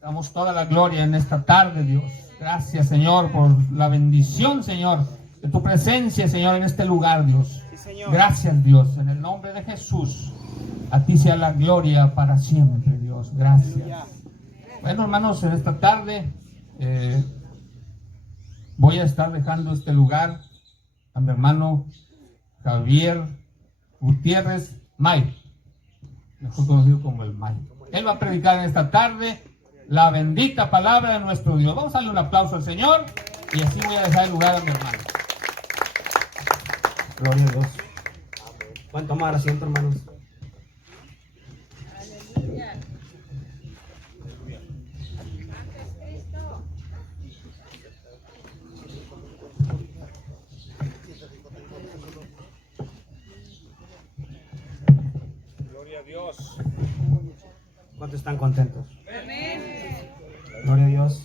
Damos toda la gloria en esta tarde, Dios. Gracias, Señor, por la bendición, Señor, de tu presencia, Señor, en este lugar, Dios. Sí, Señor. Gracias, Dios, en el nombre de Jesús. A ti sea la gloria para siempre, Dios. Gracias. Aleluya. Bueno, hermanos, en esta tarde voy a estar dejando este lugar a mi hermano Javier Gutiérrez May, mejor conocido como el May. Él va a predicar en esta tarde la bendita palabra de nuestro Dios. Vamos a darle un aplauso al Señor y así voy a dejar el lugar a mi hermano. Gloria a Dios. Pueden tomar asiento, hermanos. Gloria a Dios. ¿Cuántos están contentos? Gloria a Dios.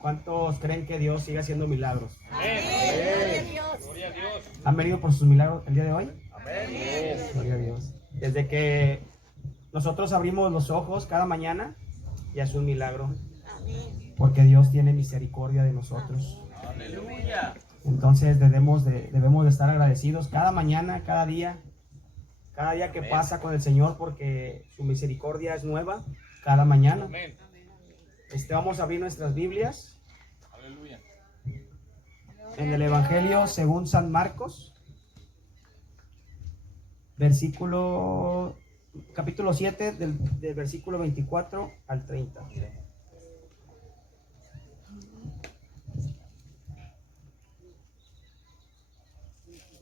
¿Cuántos creen que Dios sigue haciendo milagros? Gloria a Dios. ¿Han venido por sus milagros el día de hoy? Amén. Gloria a Dios. Desde que nosotros abrimos los ojos cada mañana, ya es un milagro. Porque Dios tiene misericordia de nosotros. Aleluya. Entonces debemos de estar agradecidos cada mañana, cada día que pasa con el Señor, porque su misericordia es nueva cada mañana. Amén. Vamos a abrir nuestras Biblias Aleluya. en el Evangelio según San Marcos, capítulo 7, del versículo 24 al 30.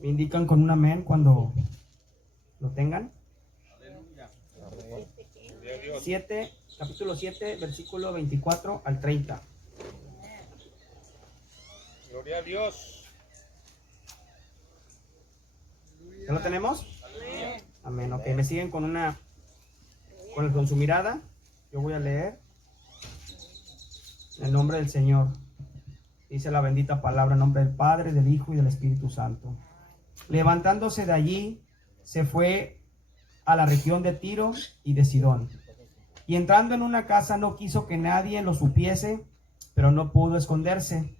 Me indican con un amén cuando lo tengan. Aleluya. Gloria a Dios. Capítulo 7, versículo 24 al 30. Gloria a Dios. ¿Ya lo tenemos? Aleluya. Amén. Ok, me siguen con su mirada. Yo voy a leer en el nombre del Señor. Dice la bendita palabra en nombre del Padre, del Hijo y del Espíritu Santo. Levantándose de allí, se fue a la región de Tiro y de Sidón. Y entrando en una casa no quiso que nadie lo supiese, pero no pudo esconderse.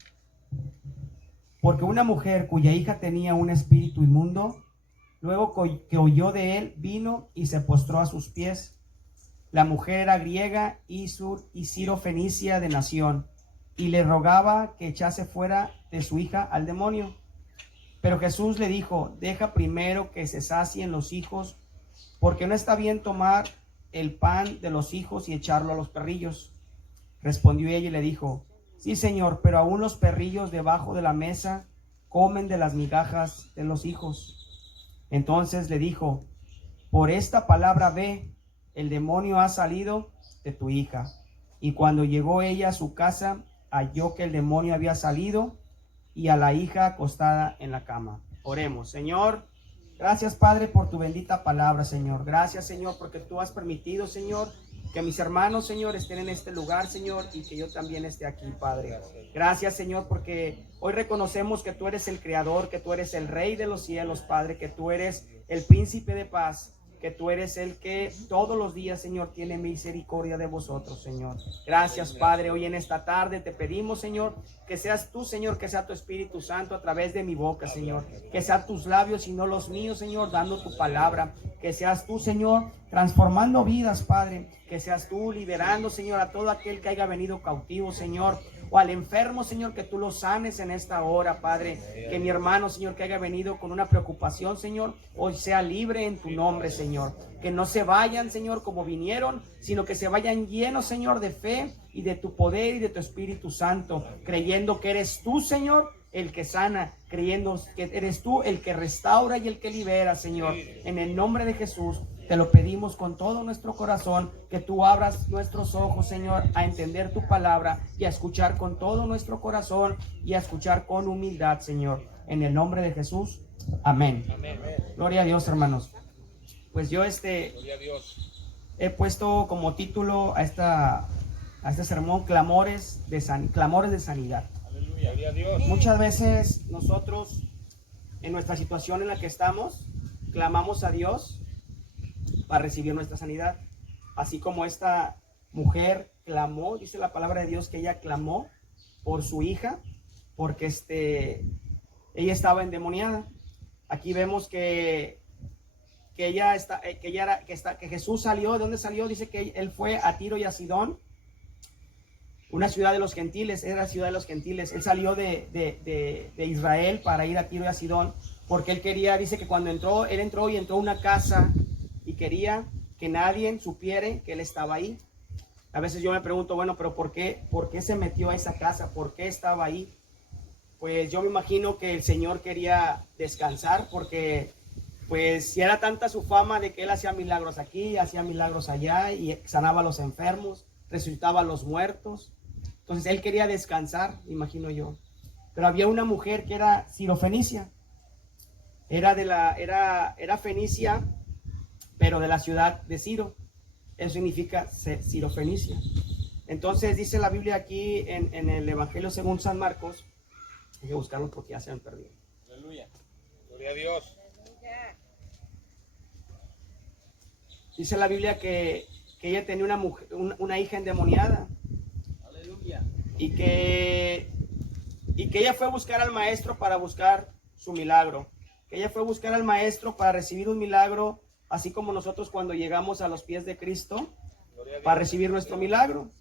Porque una mujer cuya hija tenía un espíritu inmundo, luego que oyó de él, vino y se postró a sus pies. La mujer era griega y sirofenicia de nación, y le rogaba que echase fuera de su hija al demonio. Pero Jesús le dijo: deja primero que se sacien los hijos, porque no está bien tomar el pan de los hijos y echarlo a los perrillos. Respondió ella y le dijo: sí, Señor, pero aún los perrillos debajo de la mesa comen de las migajas de los hijos. Entonces le dijo: por esta palabra ve, el demonio ha salido de tu hija. Y cuando llegó ella a su casa, halló que el demonio había salido y a la hija acostada en la cama. Oremos. Señor, gracias, Padre, por tu bendita palabra, Señor. Gracias, Señor, porque tú has permitido, Señor, que mis hermanos, Señor, estén en este lugar, Señor, y que yo también esté aquí, Padre. Gracias, Señor, porque hoy reconocemos que tú eres el Creador, que tú eres el Rey de los cielos, Padre, que tú eres el Príncipe de paz, que tú eres el que todos los días, Señor, tiene misericordia de vosotros, Señor. Gracias, Padre. Hoy en esta tarde te pedimos, Señor, que seas tú, Señor, que sea tu Espíritu Santo a través de mi boca, Señor. Que sean tus labios y no los míos, Señor, dando tu palabra. Que seas tú, Señor, transformando vidas, Padre. Que seas tú liberando, Señor, a todo aquel que haya venido cautivo, Señor. O al enfermo, Señor, que tú lo sanes en esta hora, Padre. Que mi hermano, Señor, que haya venido con una preocupación, Señor, hoy sea libre en tu nombre, Señor. Que no se vayan, Señor, como vinieron, sino que se vayan llenos, Señor, de fe y de tu poder y de tu Espíritu Santo, creyendo que eres tú, Señor, el que sana, creyendo que eres tú el que restaura y el que libera, Señor. En el nombre de Jesús te lo pedimos con todo nuestro corazón, que tú abras nuestros ojos, Señor, a entender tu palabra y a escuchar con todo nuestro corazón y a escuchar con humildad, Señor. En el nombre de Jesús, amén. Amén. Gloria a Dios, hermanos. Pues yo Gloria a Dios. he puesto como título a este sermón clamores de sanidad. Aleluya. Gloria a Dios. Muchas veces nosotros, en nuestra situación en la que estamos, clamamos a Dios para recibir nuestra sanidad. Así como esta mujer clamó, dice la palabra de Dios que ella clamó por su hija, porque ella estaba endemoniada. Aquí vemos que Jesús salió. ¿De dónde salió? Dice que él fue a Tiro y a Sidón, una ciudad de los gentiles, era la ciudad de los gentiles. Él salió de Israel para ir a Tiro y a Sidón, porque él quería, dice que cuando él entró a una casa y quería que nadie supiera que él estaba ahí. A veces yo me pregunto, bueno, pero ¿por qué se metió a esa casa? ¿Por qué estaba ahí? Pues yo me imagino que el Señor quería descansar, porque pues si era tanta su fama de que él hacía milagros aquí, hacía milagros allá y sanaba a los enfermos, resucitaba a los muertos. Entonces él quería descansar, imagino yo. Pero había una mujer que era sirofenicia. Era fenicia, pero de la ciudad de Ciro. Eso significa sirofenicia. Entonces dice la Biblia aquí en el Evangelio según San Marcos. Hay que buscarlo porque ya se han perdido. Aleluya. Gloria a Dios. Dice la Biblia que ella tenía una hija endemoniada. Aleluya. Y que ella fue a buscar al maestro para buscar su milagro. Que ella fue a buscar al maestro para recibir un milagro, así como nosotros cuando llegamos a los pies de Cristo para recibir nuestro milagro.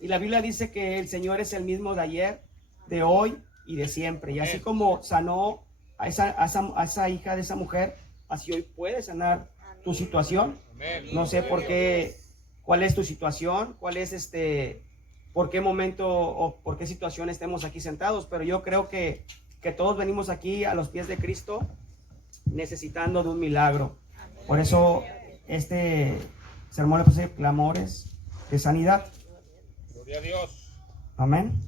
Y la Biblia dice que el Señor es el mismo de ayer, de hoy y de siempre. Y así como sanó a esa hija de esa mujer, así hoy puede sanar tu situación. No sé por qué, cuál es tu situación, cuál es por qué momento o por qué situación estemos aquí sentados, pero yo creo que todos venimos aquí a los pies de Cristo necesitando de un milagro. Por eso este sermón le puse clamores de sanidad. Gloria a Dios. Amén.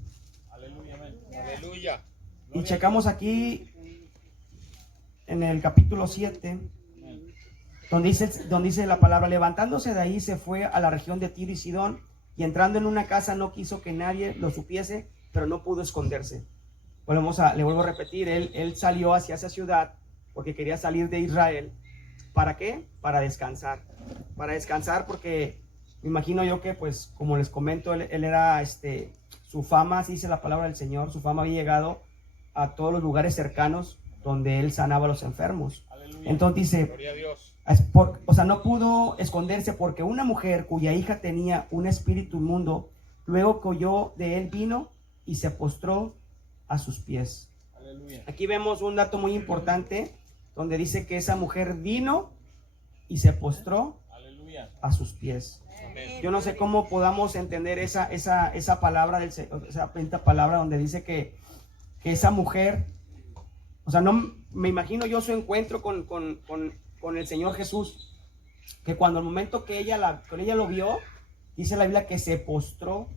Aleluya. Amén. Aleluya. Y checamos aquí en el capítulo 7, donde dice la palabra: levantándose de ahí se fue a la región de Tiro y Sidón, y entrando en una casa no quiso que nadie lo supiese, pero no pudo esconderse. Le vuelvo a repetir, él salió hacia esa ciudad porque quería salir de Israel. ¿Para qué? Para descansar. Para descansar, porque me imagino yo que, pues, como les comento, él era, su fama, así dice la palabra del Señor, su fama había llegado a todos los lugares cercanos donde él sanaba a los enfermos. Aleluya. Entonces dice, Gloria a Dios. no pudo esconderse, porque una mujer cuya hija tenía un espíritu inmundo, luego que oyó de él, vino y se postró a sus pies. Aleluya. Aquí vemos un dato muy importante, donde dice que esa mujer vino y se postró Aleluya. a sus pies. Amén. Yo no sé cómo podamos entender esa palabra esa palabra donde dice que esa mujer, no me imagino yo su encuentro con el Señor Jesús, que cuando el momento que ella lo vio, dice la Biblia que se postró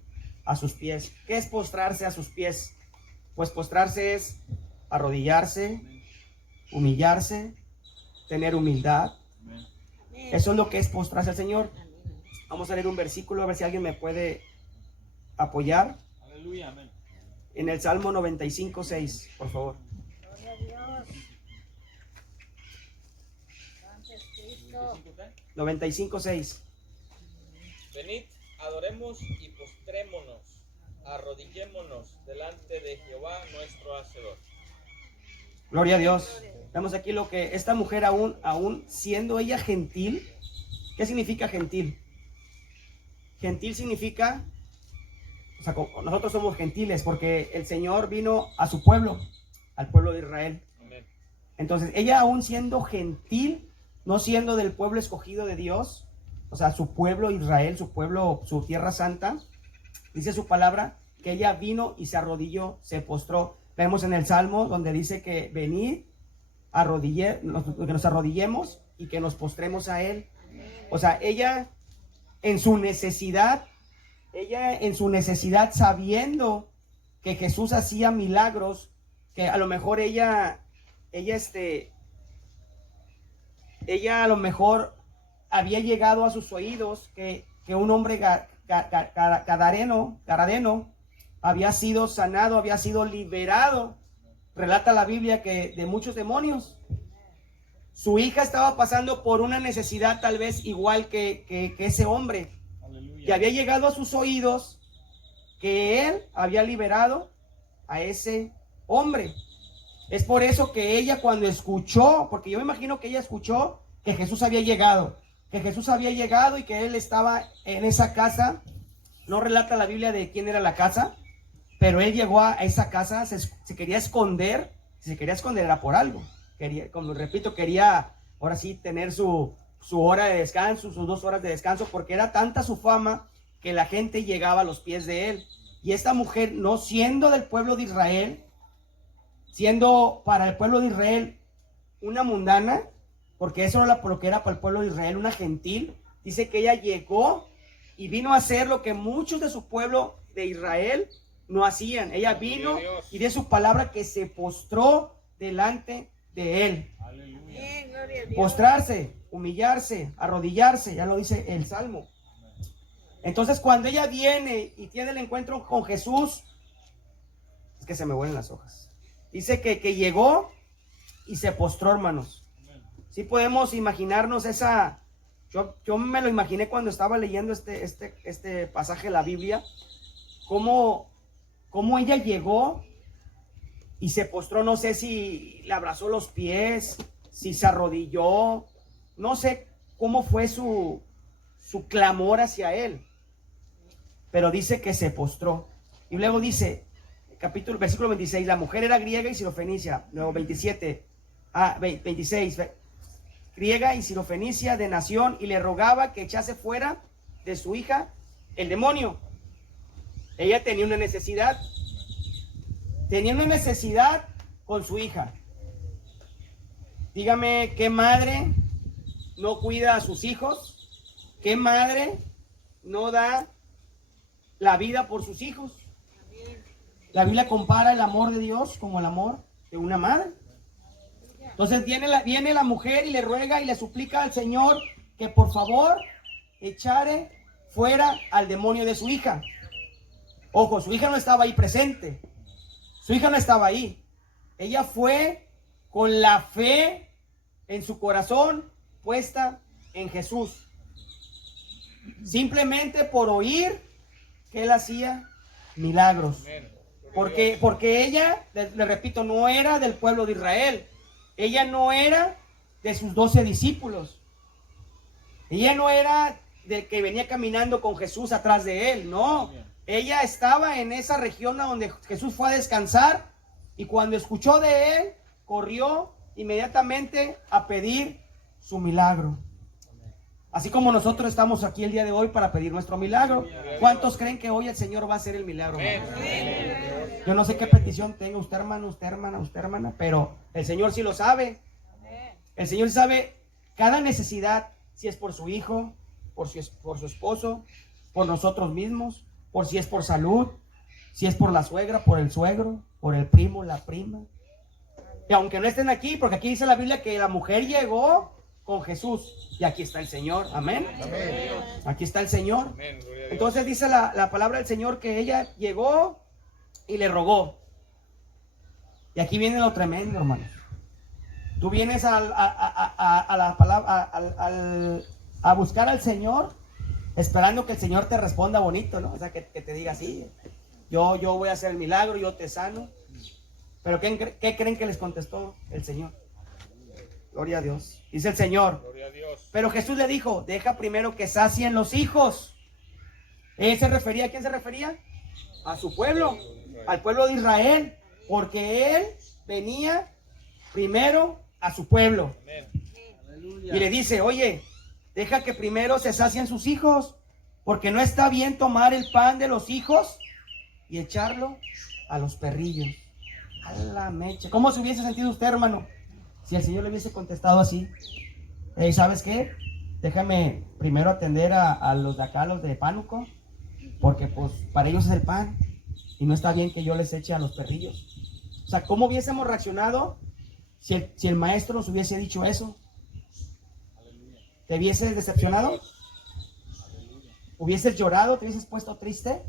a sus pies. ¿Qué es postrarse a sus pies? Pues postrarse es arrodillarse, humillarse, tener humildad. Eso es lo que es postrarse al Señor. Vamos a leer un versículo, a ver si alguien me puede apoyar. Aleluya. Amén. En el Salmo 95:6, por favor. Gloria a Dios. Santo es Cristo. 95:6. Venid, adoremos y postrémonos, arrodillémonos delante de Jehová nuestro Hacedor. Gloria a Dios. Vemos aquí lo que esta mujer aún siendo ella gentil. ¿Qué significa gentil? Gentil significa, nosotros somos gentiles porque el Señor vino a su pueblo, al pueblo de Israel. Amén. Entonces ella aún siendo gentil, no siendo del pueblo escogido de Dios, su pueblo Israel, su pueblo, su tierra santa, dice su palabra que ella vino y se arrodilló, se postró. Vemos en el Salmo donde dice que venid, que nos arrodillemos y que nos postremos a Él. Ella en su necesidad, sabiendo que Jesús hacía milagros, que a lo mejor ella a lo mejor había llegado a sus oídos que un hombre gadareno había sido sanado, había sido liberado. Relata la Biblia que de muchos demonios. Su hija estaba pasando por una necesidad tal vez igual que ese hombre. Aleluya. Y había llegado a sus oídos que él había liberado a ese hombre. Es por eso que ella, cuando escuchó, porque yo me imagino que ella escuchó que Jesús había llegado, y que él estaba en esa casa. No relata la Biblia de quién era la casa, pero él llegó a esa casa, se quería esconder. Si se quería esconder era por algo. Quería, como repito, quería ahora sí tener su hora de descanso, sus 2 horas de descanso, porque era tanta su fama que la gente llegaba a los pies de él. Y esta mujer, no siendo del pueblo de Israel, siendo para el pueblo de Israel una mundana, porque eso era lo que era para el pueblo de Israel, una gentil, dice que ella llegó y vino a hacer lo que muchos de su pueblo de Israel no hacían. Ella vino y de su palabra que se postró delante de él. Bien, gloria a Dios. Postrarse, humillarse, arrodillarse, ya lo dice el Salmo. Entonces, cuando ella viene y tiene el encuentro con Jesús, es que se me vuelan las hojas. Dice que llegó y se postró, hermanos. Sí podemos imaginarnos esa. Yo me lo imaginé cuando estaba leyendo este pasaje de la Biblia, cómo ella llegó y se postró. No sé si le abrazó los pies, si se arrodilló, no sé cómo fue su clamor hacia él, pero dice que se postró. Y luego dice, versículo 26, la mujer era griega y sirofenicia. Luego 26, griega y sirofenicia de nación, y le rogaba que echase fuera de su hija el demonio. Ella tenía una necesidad con su hija. Dígame, ¿qué madre no cuida a sus hijos? ¿Qué madre no da la vida por sus hijos? La Biblia compara el amor de Dios como el amor de una madre. Entonces viene la mujer y le ruega y le suplica al Señor que por favor echare fuera al demonio de su hija. Ojo, su hija no estaba ahí presente. Su hija no estaba ahí. Ella fue con la fe en su corazón puesta en Jesús. Simplemente por oír que él hacía milagros. Porque ella, le repito, no era del pueblo de Israel. Ella no era de sus 12 discípulos. Ella no era del que venía caminando con Jesús atrás de él, no. Ella estaba en esa región a donde Jesús fue a descansar, y cuando escuchó de él, corrió inmediatamente a pedir su milagro. Así como nosotros estamos aquí el día de hoy para pedir nuestro milagro. ¿Cuántos creen que hoy el Señor va a hacer el milagro? Yo no sé qué petición tenga usted, hermano, usted, hermana, pero el Señor sí lo sabe. El Señor sabe cada necesidad, si es por su hijo, por su esposo, por nosotros mismos, por si es por salud, si es por la suegra, por el suegro, por el primo, la prima. Y aunque no estén aquí, porque aquí dice la Biblia que la mujer llegó con Jesús, y aquí está el Señor, amén. Aquí está el Señor. Entonces dice la palabra del Señor que ella llegó y le rogó. Y aquí viene lo tremendo, hermanos. Tú vienes a la palabra, a buscar al Señor, esperando que el Señor te responda bonito, ¿no? O sea, que te diga, sí, yo voy a hacer el milagro, yo te sano. Pero ¿qué creen que les contestó el Señor? Gloria a Dios. Dice el Señor. Gloria a Dios. Pero Jesús le dijo, deja primero que sacien los hijos. ¿Él se refería a quién se refería? A su pueblo, al pueblo de Israel, porque él venía primero a su pueblo. Y le dice, oye, deja que primero se sacien sus hijos, porque no está bien tomar el pan de los hijos y echarlo a los perrillos. A la mecha. ¿Cómo se hubiese sentido usted, hermano, si el Señor le hubiese contestado así? ¿Sabes qué? Déjame primero atender a los de acá, los de Pánuco, porque pues para ellos es el pan, y no está bien que yo les eche a los perrillos. O sea, ¿cómo hubiésemos reaccionado si el maestro nos hubiese dicho eso? ¿Te hubieses decepcionado? ¿Hubieses llorado? ¿Te hubieses puesto triste?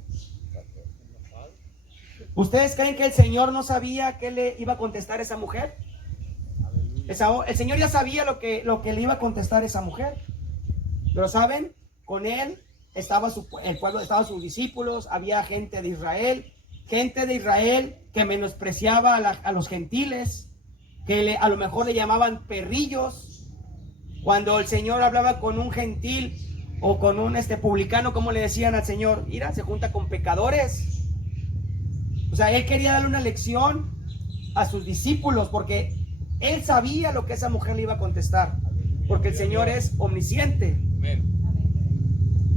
¿Ustedes creen que el Señor no sabía qué le iba a contestar a esa mujer? El Señor ya sabía lo que le iba a contestar a esa mujer. Pero ¿saben? Con él estaba el pueblo, estaban sus discípulos, había gente de Israel que menospreciaba a los gentiles, que a lo mejor le llamaban perrillos. Cuando el Señor hablaba con un gentil o con un publicano, ¿cómo le decían al Señor? Mira, se junta con pecadores. O sea, él quería darle una lección a sus discípulos porque él sabía lo que esa mujer le iba a contestar, porque el Señor es omnisciente,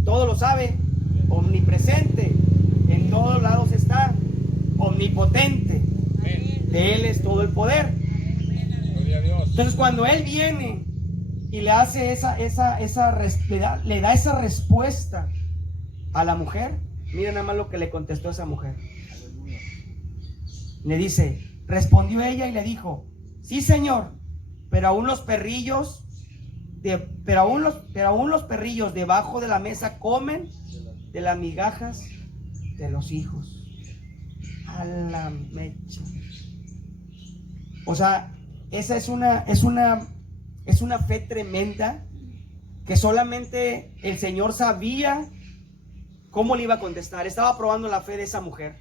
todo lo sabe, omnipresente, en todos lados está, omnipotente, de él es todo el poder. Entonces cuando él viene y le hace le da esa respuesta a la mujer, miren nada más lo que le contestó esa mujer. Le dice, respondió ella y le dijo, sí, Señor, pero aún los perrillos debajo de la mesa comen de las migajas de los hijos. A la mecha. O sea, esa es una fe tremenda que solamente el Señor sabía cómo le iba a contestar. Estaba probando la fe de esa mujer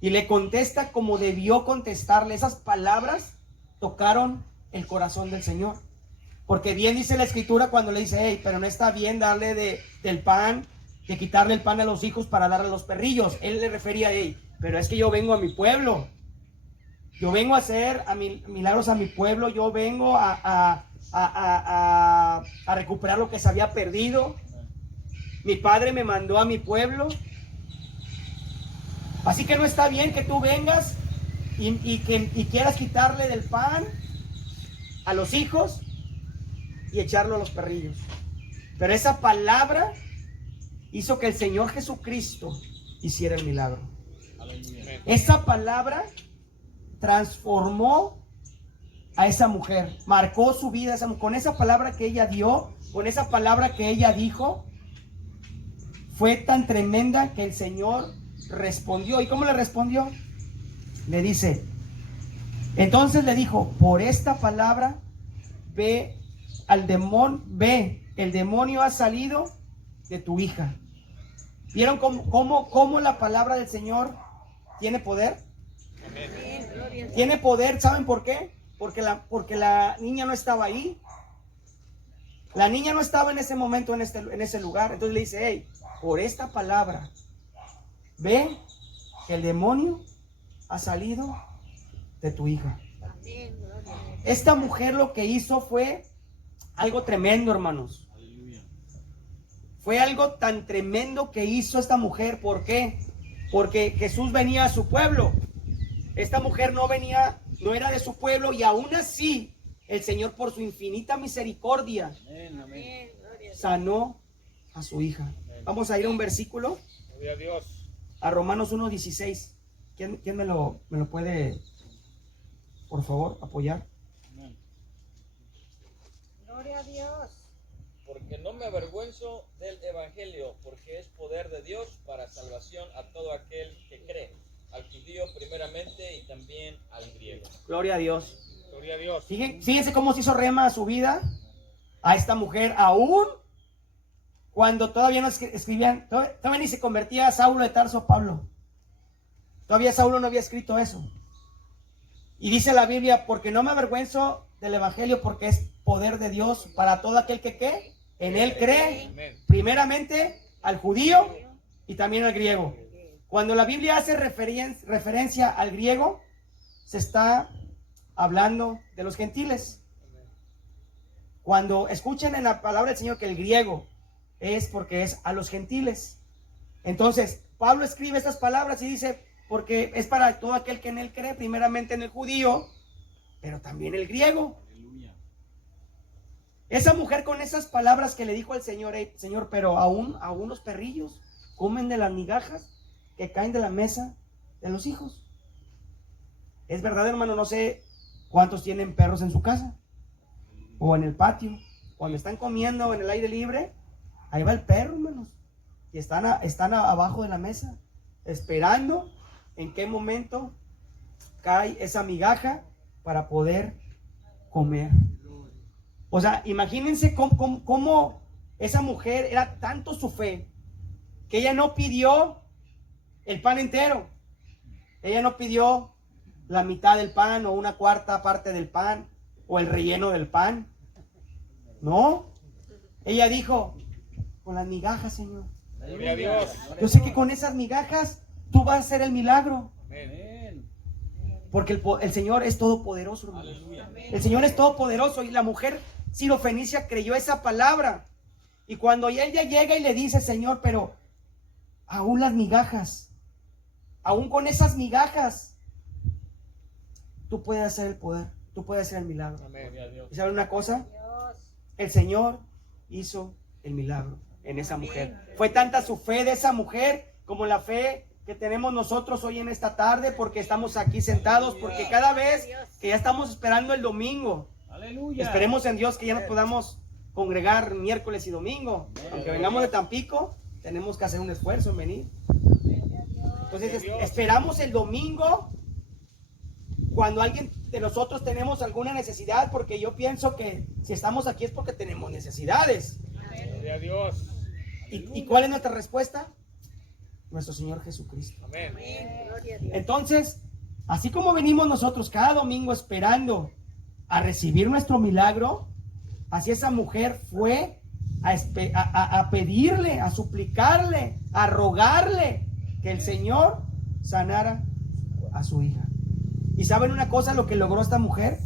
y le contesta como debió contestarle. Esas palabras tocaron el corazón del Señor, porque bien dice la escritura cuando le dice, hey, pero no está bien darle del pan, de quitarle el pan a los hijos para darle a los perrillos. Él le refería, hey, pero es que yo vengo a mi pueblo, yo vengo a hacer milagros a mi pueblo, yo vengo a recuperar lo que se había perdido. Mi padre me mandó a mi pueblo, así que no está bien que tú vengas y quieras quitarle del pan a los hijos y echarlo a los perrillos. Pero esa palabra hizo que el Señor Jesucristo hiciera el milagro. Esa palabra transformó a esa mujer, marcó su vida. Con esa palabra que ella dio, con esa palabra que ella dijo, fue tan tremenda que el Señor respondió. ¿Y cómo le respondió? Le dice, entonces le dijo, por esta palabra ve el demonio ha salido de tu hija. ¿Vieron cómo la palabra del Señor tiene poder? Tiene poder, ¿saben por qué? Porque la niña no estaba ahí. La niña no estaba en ese momento en ese lugar. Entonces le dice, hey, por esta palabra ve que el demonio ha salido de tu hija. Esta mujer lo que hizo fue algo tremendo, hermanos. Fue algo tan tremendo que hizo esta mujer. ¿Por qué? Porque Jesús venía a su pueblo. Esta mujer no era de su pueblo, y aún así el Señor, por su infinita misericordia, sanó a su hija. Vamos a ir a un versículo, a Romanos 1:16. ¿Quién me lo puede, por favor, apoyar? Gloria a Dios. Porque no me avergüenzo del evangelio, porque es poder de Dios para salvación a todo aquel que cree, al judío primeramente y también al griego. Gloria a Dios. Gloria a Dios. Fíjense cómo se hizo rema a su vida, a esta mujer, aún cuando todavía no escribían, todavía ni se convertía a Saulo de Tarso a Pablo. Todavía Saulo no había escrito eso. Y dice la Biblia, porque no me avergüenzo del evangelio, porque es poder de Dios para todo aquel que ¿qué? En él cree. Primeramente al judío y también al griego. Cuando la Biblia hace referencia al griego, se está hablando de los gentiles. Cuando escuchen en la palabra del Señor que el griego es porque es a los gentiles. Entonces, Pablo escribe estas palabras y dice, porque es para todo aquel que en él cree, primeramente en el judío, pero también el griego. Esa mujer con esas palabras que le dijo al Señor, Señor, pero aún los perrillos comen de las migajas que caen de la mesa de los hijos. Es verdad, hermano, no sé cuántos tienen perros en su casa o en el patio. Cuando están comiendo en el aire libre, ahí va el perro, hermanos, y están abajo de la mesa esperando en qué momento cae esa migaja para poder comer. O sea, imagínense cómo esa mujer era tanto su fe que ella no pidió el pan entero. Ella no pidió la mitad del pan o una cuarta parte del pan o el relleno del pan. No. Ella dijo, con las migajas, Señor. Gloria a Dios. Yo sé que con esas migajas tú vas a hacer el milagro. Amén. Porque el Señor es todopoderoso, hermano. Aleluya. El Señor es todopoderoso. Y la mujer sirofenicia creyó esa palabra. Y cuando ella llega y le dice, Señor, pero aún las migajas, aún con esas migajas, tú puedes hacer el poder, tú puedes hacer el milagro. Amén. Gloria a Dios. ¿Y saben una cosa? Dios. El Señor hizo el milagro en esa mujer. Fue tanta su fe de esa mujer como la fe que tenemos nosotros hoy en esta tarde, porque estamos aquí sentados, porque cada vez que ya estamos esperando el domingo, Aleluya. esperemos en Dios que ya nos podamos congregar miércoles y domingo. Aunque vengamos de Tampico, tenemos que hacer un esfuerzo en venir. Entonces esperamos el domingo cuando alguien de nosotros tenemos alguna necesidad, porque yo pienso que si estamos aquí es porque tenemos necesidades. Gloria a Dios. ¿Y cuál es nuestra respuesta? Nuestro Señor Jesucristo. Amén. Gloria a Dios. Entonces, así como venimos nosotros cada domingo esperando a recibir nuestro milagro, así esa mujer fue a pedirle, a suplicarle, a rogarle que el Señor sanara a su hija. ¿Y saben una cosa lo que logró esta mujer?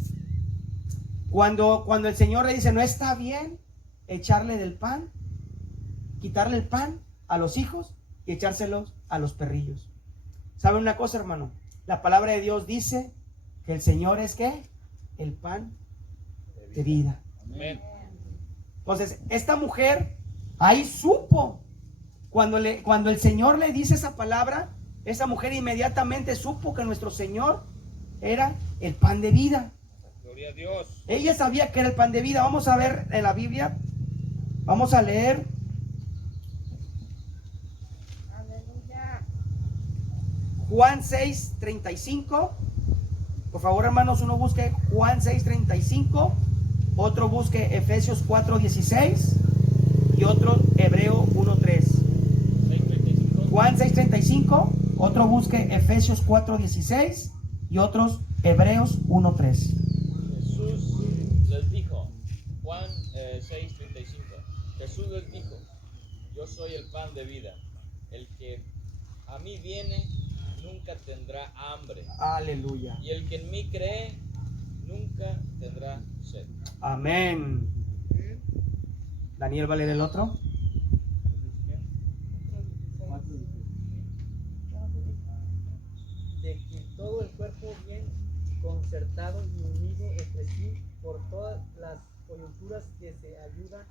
Cuando el Señor le dice, no está bien echarle del pan, quitarle el pan a los hijos y echárselos a los perrillos. ¿Saben una cosa, hermano? La palabra de Dios dice que el Señor es ¿qué? El pan de vida. Amén. Entonces, esta mujer ahí supo, cuando el Señor le dice esa palabra, esa mujer inmediatamente supo que nuestro Señor era el pan de vida. Gloria a Dios. Ella sabía que era el pan de vida. Vamos a ver en la Biblia, vamos a leer Aleluya. Juan 6:35. Por favor, hermanos, uno busque Juan 6:35, otro busque Efesios 4:16 y otro Hebreo 1:3. 6:35. Juan 6:35, otro busque Efesios 4:16 y otros Hebreos 1:3. Jesús les dijo, Juan 6:35, Jesús les dijo, yo soy el pan de vida, el que a mí viene nunca tendrá hambre, Aleluya. y el que en mí cree nunca tendrá sed. Amén. Daniel, ¿va a leer el otro? De quien todo el cuerpo bien concertado y unido entre sí por todas las coyunturas que se ayudan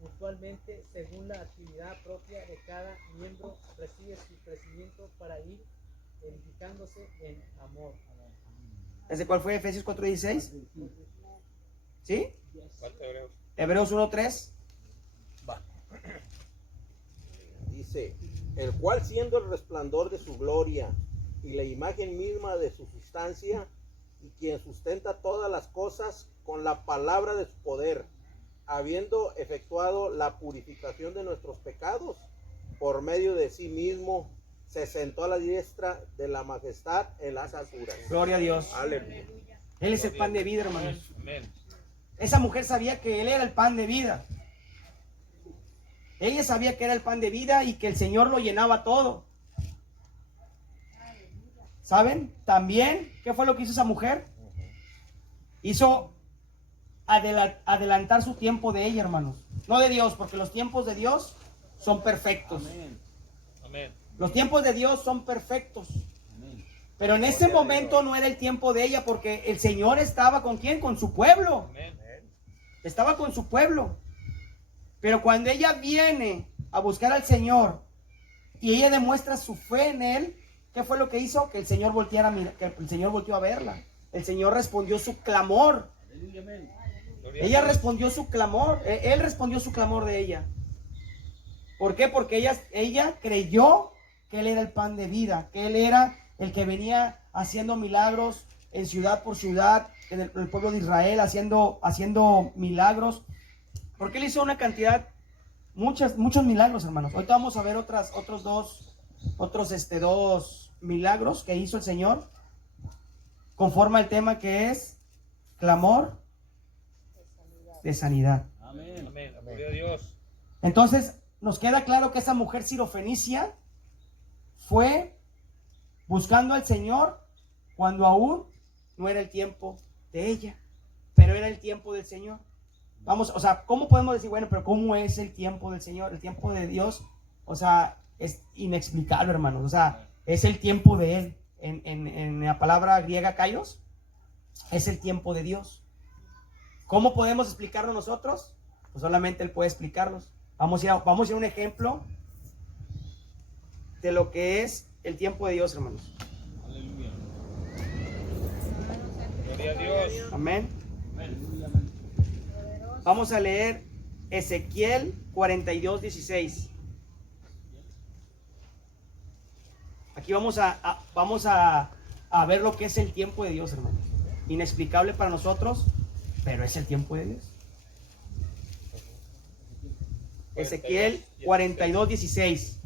mutuamente según la actividad propia de cada miembro, recibe su crecimiento para ir edificándose en amor. ¿Ese cuál fue? Efesios 4:16. ¿Sí? ¿Cuánto Hebreos? Hebreos 1:3. Dice, el cual siendo el resplandor de su gloria y la imagen misma de su sustancia, y quien sustenta todas las cosas con la palabra de su poder, habiendo efectuado la purificación de nuestros pecados, por medio de sí mismo, se sentó a la diestra de la majestad en las alturas. Gloria a Dios. Aleluya. Él es el pan de vida, hermanos. Amén. Esa mujer sabía que Él era el pan de vida. Ella sabía que era el pan de vida y que el Señor lo llenaba todo. ¿Saben? También, ¿qué fue lo que hizo esa mujer? Hizo adelantar su tiempo de ella, hermanos. No de Dios, porque los tiempos de Dios son perfectos. Amén. Los tiempos de Dios son perfectos. Pero en ese momento no era el tiempo de ella, porque el Señor estaba ¿con quién? Con su pueblo. Amén. Estaba con su pueblo. Pero cuando ella viene a buscar al Señor y ella demuestra su fe en Él, ¿qué fue lo que hizo? Que el Señor volteara a mirar, que el Señor volteó a verla. El Señor respondió su clamor. Gloria a Ella Dios. respondió su clamor. Él respondió su clamor de ella. ¿Por qué? Porque ella creyó que Él era el pan de vida, que Él era el que venía haciendo milagros en ciudad por ciudad, en el pueblo de Israel, haciendo milagros. Porque Él hizo una cantidad muchos milagros, hermanos. Ahorita vamos a ver otros dos milagros que hizo el Señor conforme al tema que es clamor de sanidad. Amén. Amén. Gloria a Dios. Entonces, nos queda claro que esa mujer sirofenicia fue buscando al Señor cuando aún no era el tiempo de ella, pero era el tiempo del Señor. Vamos, o sea, ¿cómo podemos decir, bueno, pero cómo es el tiempo del Señor? El tiempo de Dios, o sea, es inexplicable, hermanos. O sea, es el tiempo de Él. En la palabra griega kairos, es el tiempo de Dios. ¿Cómo podemos explicarlo nosotros? Pues solamente Él puede explicarlos. Vamos a ir a un ejemplo de lo que es el tiempo de Dios, hermanos. Aleluya. Gloria a Dios. Amén. Vamos a leer Ezequiel 42:16. Aquí vamos a ver lo que es el tiempo de Dios, hermanos. Inexplicable para nosotros, pero es el tiempo de Dios. Ezequiel 42:16.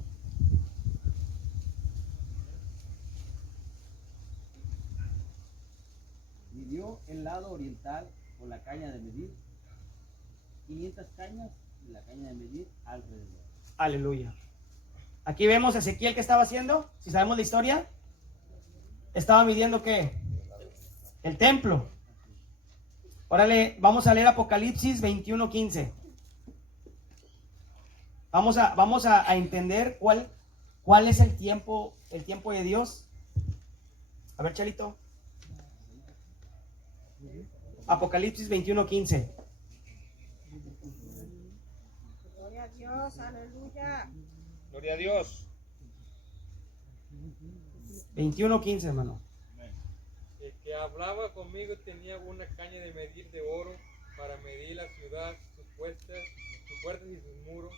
Midió el lado oriental con la caña de medir, 500 cañas y la caña de medir alrededor. Aleluya. Aquí vemos a Ezequiel, ¿qué estaba haciendo? Si sabemos la historia, estaba midiendo ¿qué? El templo. Órale, vamos a leer Apocalipsis 21:15. Vamos a entender cuál es el tiempo de Dios. A ver, Chalito. Apocalipsis 21:15. Gloria a Dios, aleluya. Gloria a Dios. 21:15, hermano. El que hablaba conmigo tenía una caña de medir de oro para medir la ciudad, sus puertas y sus muros.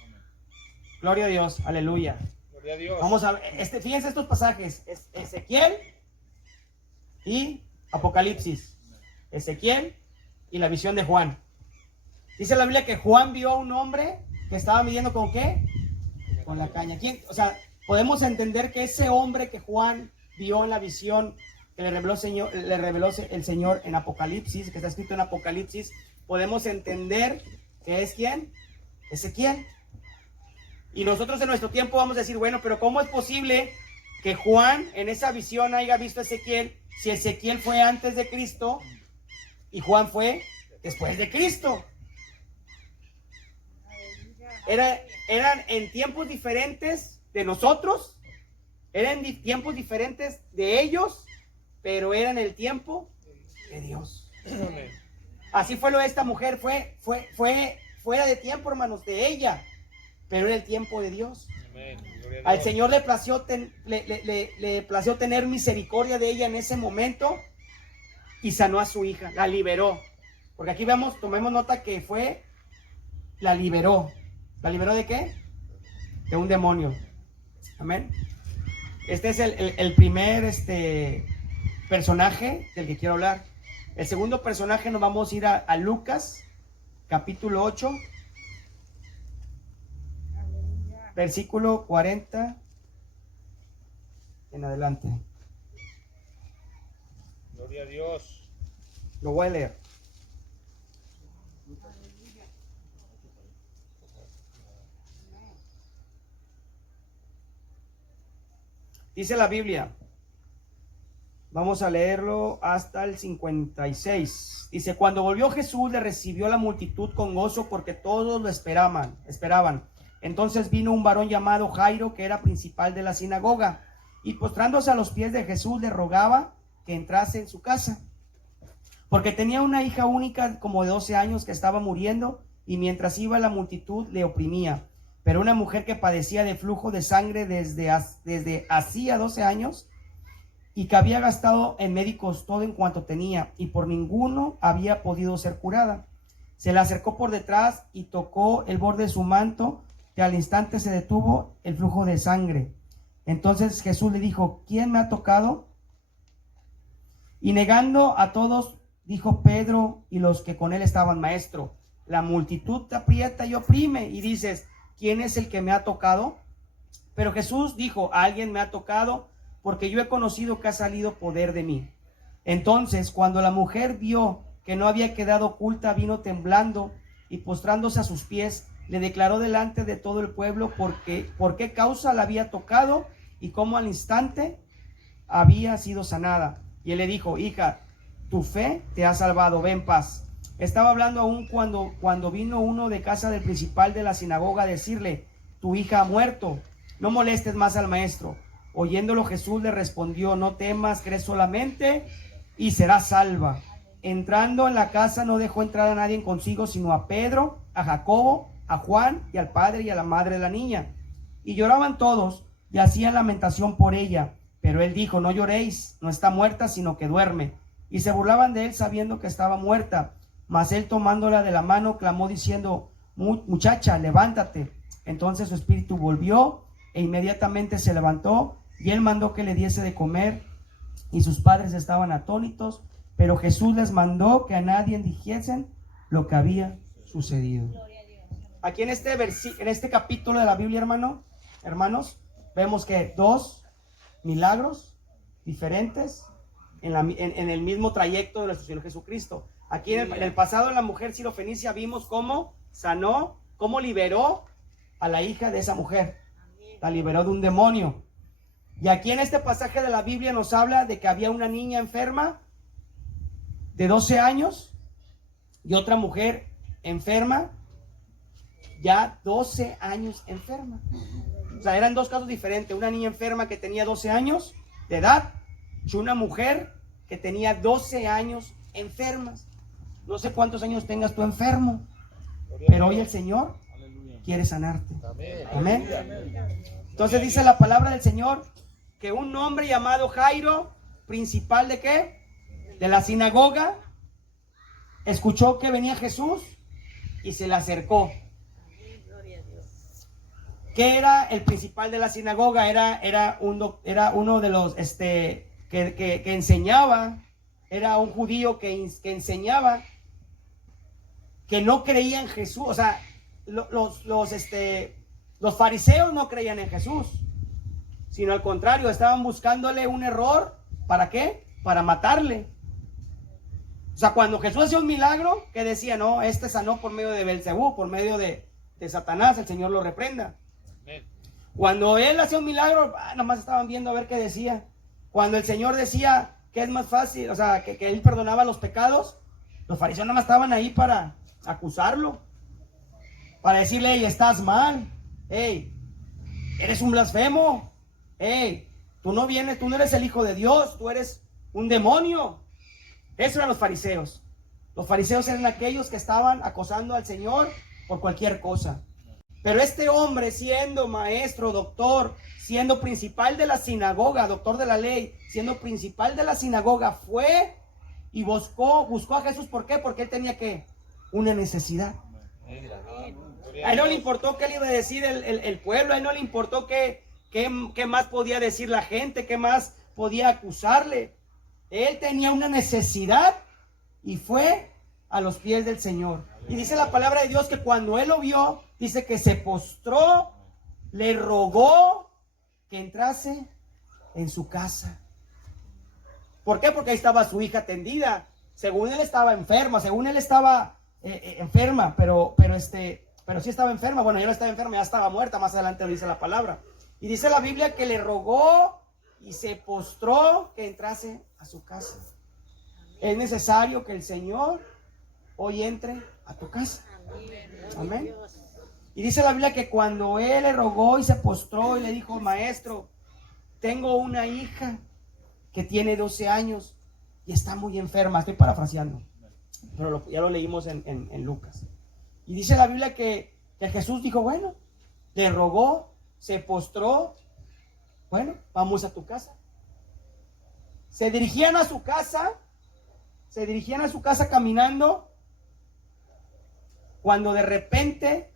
Gloria a Dios, aleluya. Gloria a Dios. Vamos a ver, fíjense estos pasajes, Ezequiel y Apocalipsis. Ezequiel y la visión de Juan. Dice la Biblia que Juan vio a un hombre que estaba midiendo ¿con qué? Con la caña. ¿Quién? O sea, podemos entender que ese hombre que Juan vio en la visión que le reveló el Señor en Apocalipsis, que está escrito en Apocalipsis, podemos entender que es ¿quién? Ezequiel. Y nosotros en nuestro tiempo vamos a decir, bueno, pero ¿cómo es posible que Juan en esa visión haya visto a Ezequiel si Ezequiel fue antes de Cristo y Juan fue después de Cristo? Eran en tiempos diferentes de nosotros, eran tiempos diferentes de ellos, pero eran el tiempo de Dios. Así fue lo de esta mujer, fue fuera de tiempo, hermanos, de ella, pero era el tiempo de Dios. Amén. Al Señor le plació tener misericordia de ella en ese momento y sanó a su hija, la liberó. Porque aquí vemos, tomemos nota que la liberó. ¿La liberó de qué? De un demonio. Amén. Este es el primer personaje del que quiero hablar. El segundo personaje nos vamos a ir a Lucas, capítulo 8. Versículo 40 en adelante. Gloria a Dios. Lo voy a leer. Dice la Biblia. Vamos a leerlo hasta el 56. Dice, cuando volvió Jesús, le recibió la multitud con gozo porque todos lo esperaban. Entonces vino un varón llamado Jairo, que era principal de la sinagoga, y postrándose a los pies de Jesús le rogaba que entrase en su casa, porque tenía una hija única como de 12 años que estaba muriendo, y mientras iba la multitud le oprimía. Pero una mujer que padecía de flujo de sangre desde hacía 12 años, y que había gastado en médicos todo en cuanto tenía, y por ninguno había podido ser curada, se le acercó por detrás y tocó el borde de su manto, que al instante se detuvo el flujo de sangre. Entonces Jesús le dijo, ¿quién me ha tocado? Y negando a todos, dijo Pedro y los que con él estaban, maestro, la multitud te aprieta y oprime, y dices, ¿quién es el que me ha tocado? Pero Jesús dijo, alguien me ha tocado, porque yo he conocido que ha salido poder de mí. Entonces, cuando la mujer vio que no había quedado oculta, vino temblando y postrándose a sus pies, le declaró delante de todo el pueblo por qué causa la había tocado y cómo al instante había sido sanada. Y él le dijo, hija, tu fe te ha salvado, ve en paz. Estaba hablando aún cuando vino uno de casa del principal de la sinagoga a decirle, tu hija ha muerto, no molestes más al maestro. Oyéndolo Jesús le respondió, no temas, cree solamente y serás salva. Entrando en la casa no dejó entrar a nadie consigo, sino a Pedro, a Jacobo, a Juan y al padre y a la madre de la niña. Y lloraban todos y hacían lamentación por ella. Pero él dijo, no lloréis, no está muerta, sino que duerme. Y se burlaban de él sabiendo que estaba muerta. Mas él tomándola de la mano clamó diciendo, muchacha, levántate. Entonces su espíritu volvió e inmediatamente se levantó y él mandó que le diese de comer. Y sus padres estaban atónitos, pero Jesús les mandó que a nadie dijesen lo que había sucedido. Aquí en este capítulo de la Biblia, hermanos, vemos que dos milagros diferentes en el mismo trayecto de nuestro Señor Jesucristo. Aquí en el pasado, en la mujer sirofenicia vimos cómo sanó, cómo liberó a la hija de esa mujer. La liberó de un demonio. Y aquí en este pasaje de la Biblia nos habla de que había una niña enferma de 12 años y otra mujer enferma, ya 12 años enferma. O sea, eran dos casos diferentes. Una niña enferma que tenía 12 años de edad y una mujer que tenía 12 años enfermas. No sé cuántos años tengas tú enfermo, pero hoy el Señor quiere sanarte. Amén. Entonces dice la palabra del Señor que un hombre llamado Jairo, principal de ¿qué? De la sinagoga, escuchó que venía Jesús y se le acercó. ¿Qué era el principal de la sinagoga? Era uno de los que enseñaba, era un judío que enseñaba que no creía en Jesús. O sea, los fariseos no creían en Jesús, sino al contrario, estaban buscándole un error. ¿Para qué? Para matarle. O sea, cuando Jesús hacía un milagro, que decía, no, sanó por medio de Belcebú, por medio de Satanás, el Señor lo reprenda. Cuando él hacía un milagro, nomás estaban viendo a ver qué decía. Cuando el Señor decía que es más fácil, o sea, que él perdonaba los pecados, los fariseos nomás estaban ahí para acusarlo, para decirle, hey, estás mal, hey, eres un blasfemo, hey, tú no eres el Hijo de Dios, tú eres un demonio. Eso eran los fariseos. Los fariseos eran aquellos que estaban acosando al Señor por cualquier cosa. Pero este hombre, siendo maestro, doctor, siendo principal de la sinagoga, doctor de la ley, siendo principal de la sinagoga, fue y buscó a Jesús. ¿Por qué? Porque él tenía una necesidad. A él no le importó qué le iba a decir el pueblo, a él no le importó qué más podía decir la gente, qué más podía acusarle. Él tenía una necesidad y fue a los pies del Señor. Y dice la palabra de Dios que cuando él lo vio, dice que se postró, le rogó que entrase en su casa. ¿Por qué? Porque ahí estaba su hija tendida. Según él estaba enferma, pero sí estaba enferma. Bueno, ya no estaba enferma, ya estaba muerta. Más adelante lo dice la palabra. Y dice la Biblia que le rogó y se postró que entrase a su casa. Es necesario que el Señor hoy entre a tu casa. Amén. Y dice la Biblia que cuando él le rogó y se postró y le dijo, maestro, tengo una hija que tiene 12 años y está muy enferma. Estoy parafraseando, pero ya lo leímos en Lucas. Y dice la Biblia que Jesús dijo, bueno, le rogó, se postró, bueno, vamos a tu casa. Se dirigían a su casa caminando, cuando de repente,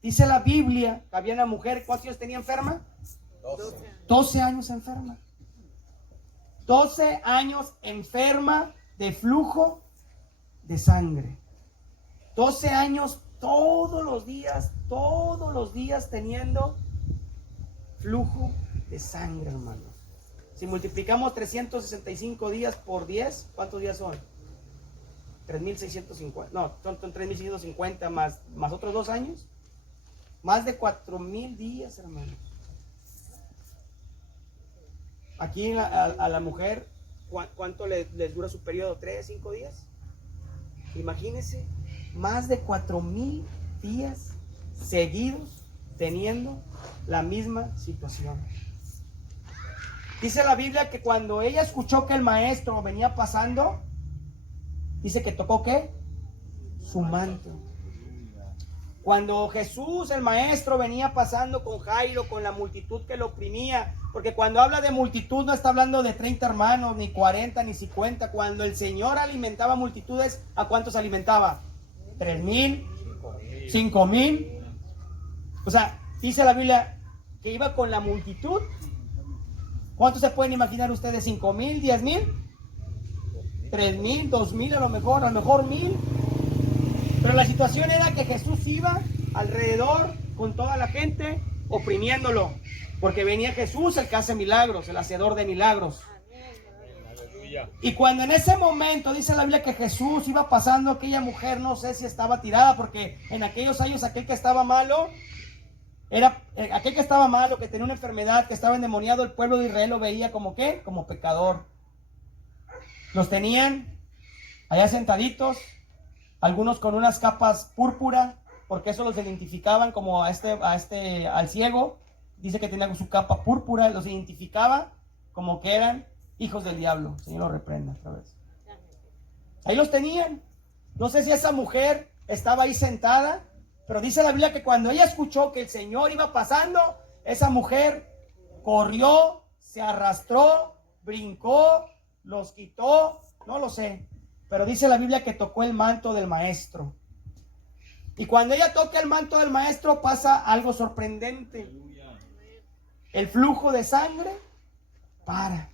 dice la Biblia, que había una mujer, ¿cuántos años tenía enferma? 12 años enferma. 12 años enferma de flujo de sangre. 12 años todos los días teniendo flujo de sangre, hermano. Si multiplicamos 365 días por 10, ¿cuántos días son? 3.650, no, son 3.650 más otros 2 años. Más de 4.000 días, hermano. Aquí a la mujer, ¿cuánto les dura su periodo? ¿3, 5 días? Imagínense, más de 4.000 días seguidos teniendo la misma situación. Dice la Biblia que cuando ella escuchó que el maestro venía pasando, dice que tocó ¿qué? Su manto. Cuando Jesús, el maestro, venía pasando con Jairo, con la multitud que lo oprimía, porque cuando habla de multitud no está hablando de 30 hermanos, ni 40, ni 50. Cuando el Señor alimentaba multitudes, ¿a cuántos alimentaba? 3,000, 5,000. O sea, dice la Biblia que iba con la multitud. ¿Cuántos se pueden imaginar ustedes? ¿5,000, 10,000? 3,000, 2,000 a lo mejor 1,000. Pero la situación era que Jesús iba alrededor con toda la gente oprimiéndolo, porque venía Jesús, el que hace milagros, el hacedor de milagros. Y cuando en ese momento dice la Biblia que Jesús iba pasando, aquella mujer no sé si estaba tirada, porque en aquellos años aquel que estaba malo, que tenía una enfermedad, que estaba endemoniado, el pueblo de Israel lo veía como ¿qué? Como pecador. Los tenían allá sentaditos, algunos con unas capas púrpura, porque eso los identificaban como al ciego. Dice que tenía su capa púrpura, los identificaba como que eran hijos del diablo. Señor, lo reprenda otra vez. Ahí los tenían. No sé si esa mujer estaba ahí sentada, pero dice la Biblia que cuando ella escuchó que el Señor iba pasando, esa mujer corrió, se arrastró, brincó, los quitó, no lo sé. Pero dice la Biblia que tocó el manto del maestro. Y cuando ella toca el manto del maestro pasa algo sorprendente. El flujo de sangre para.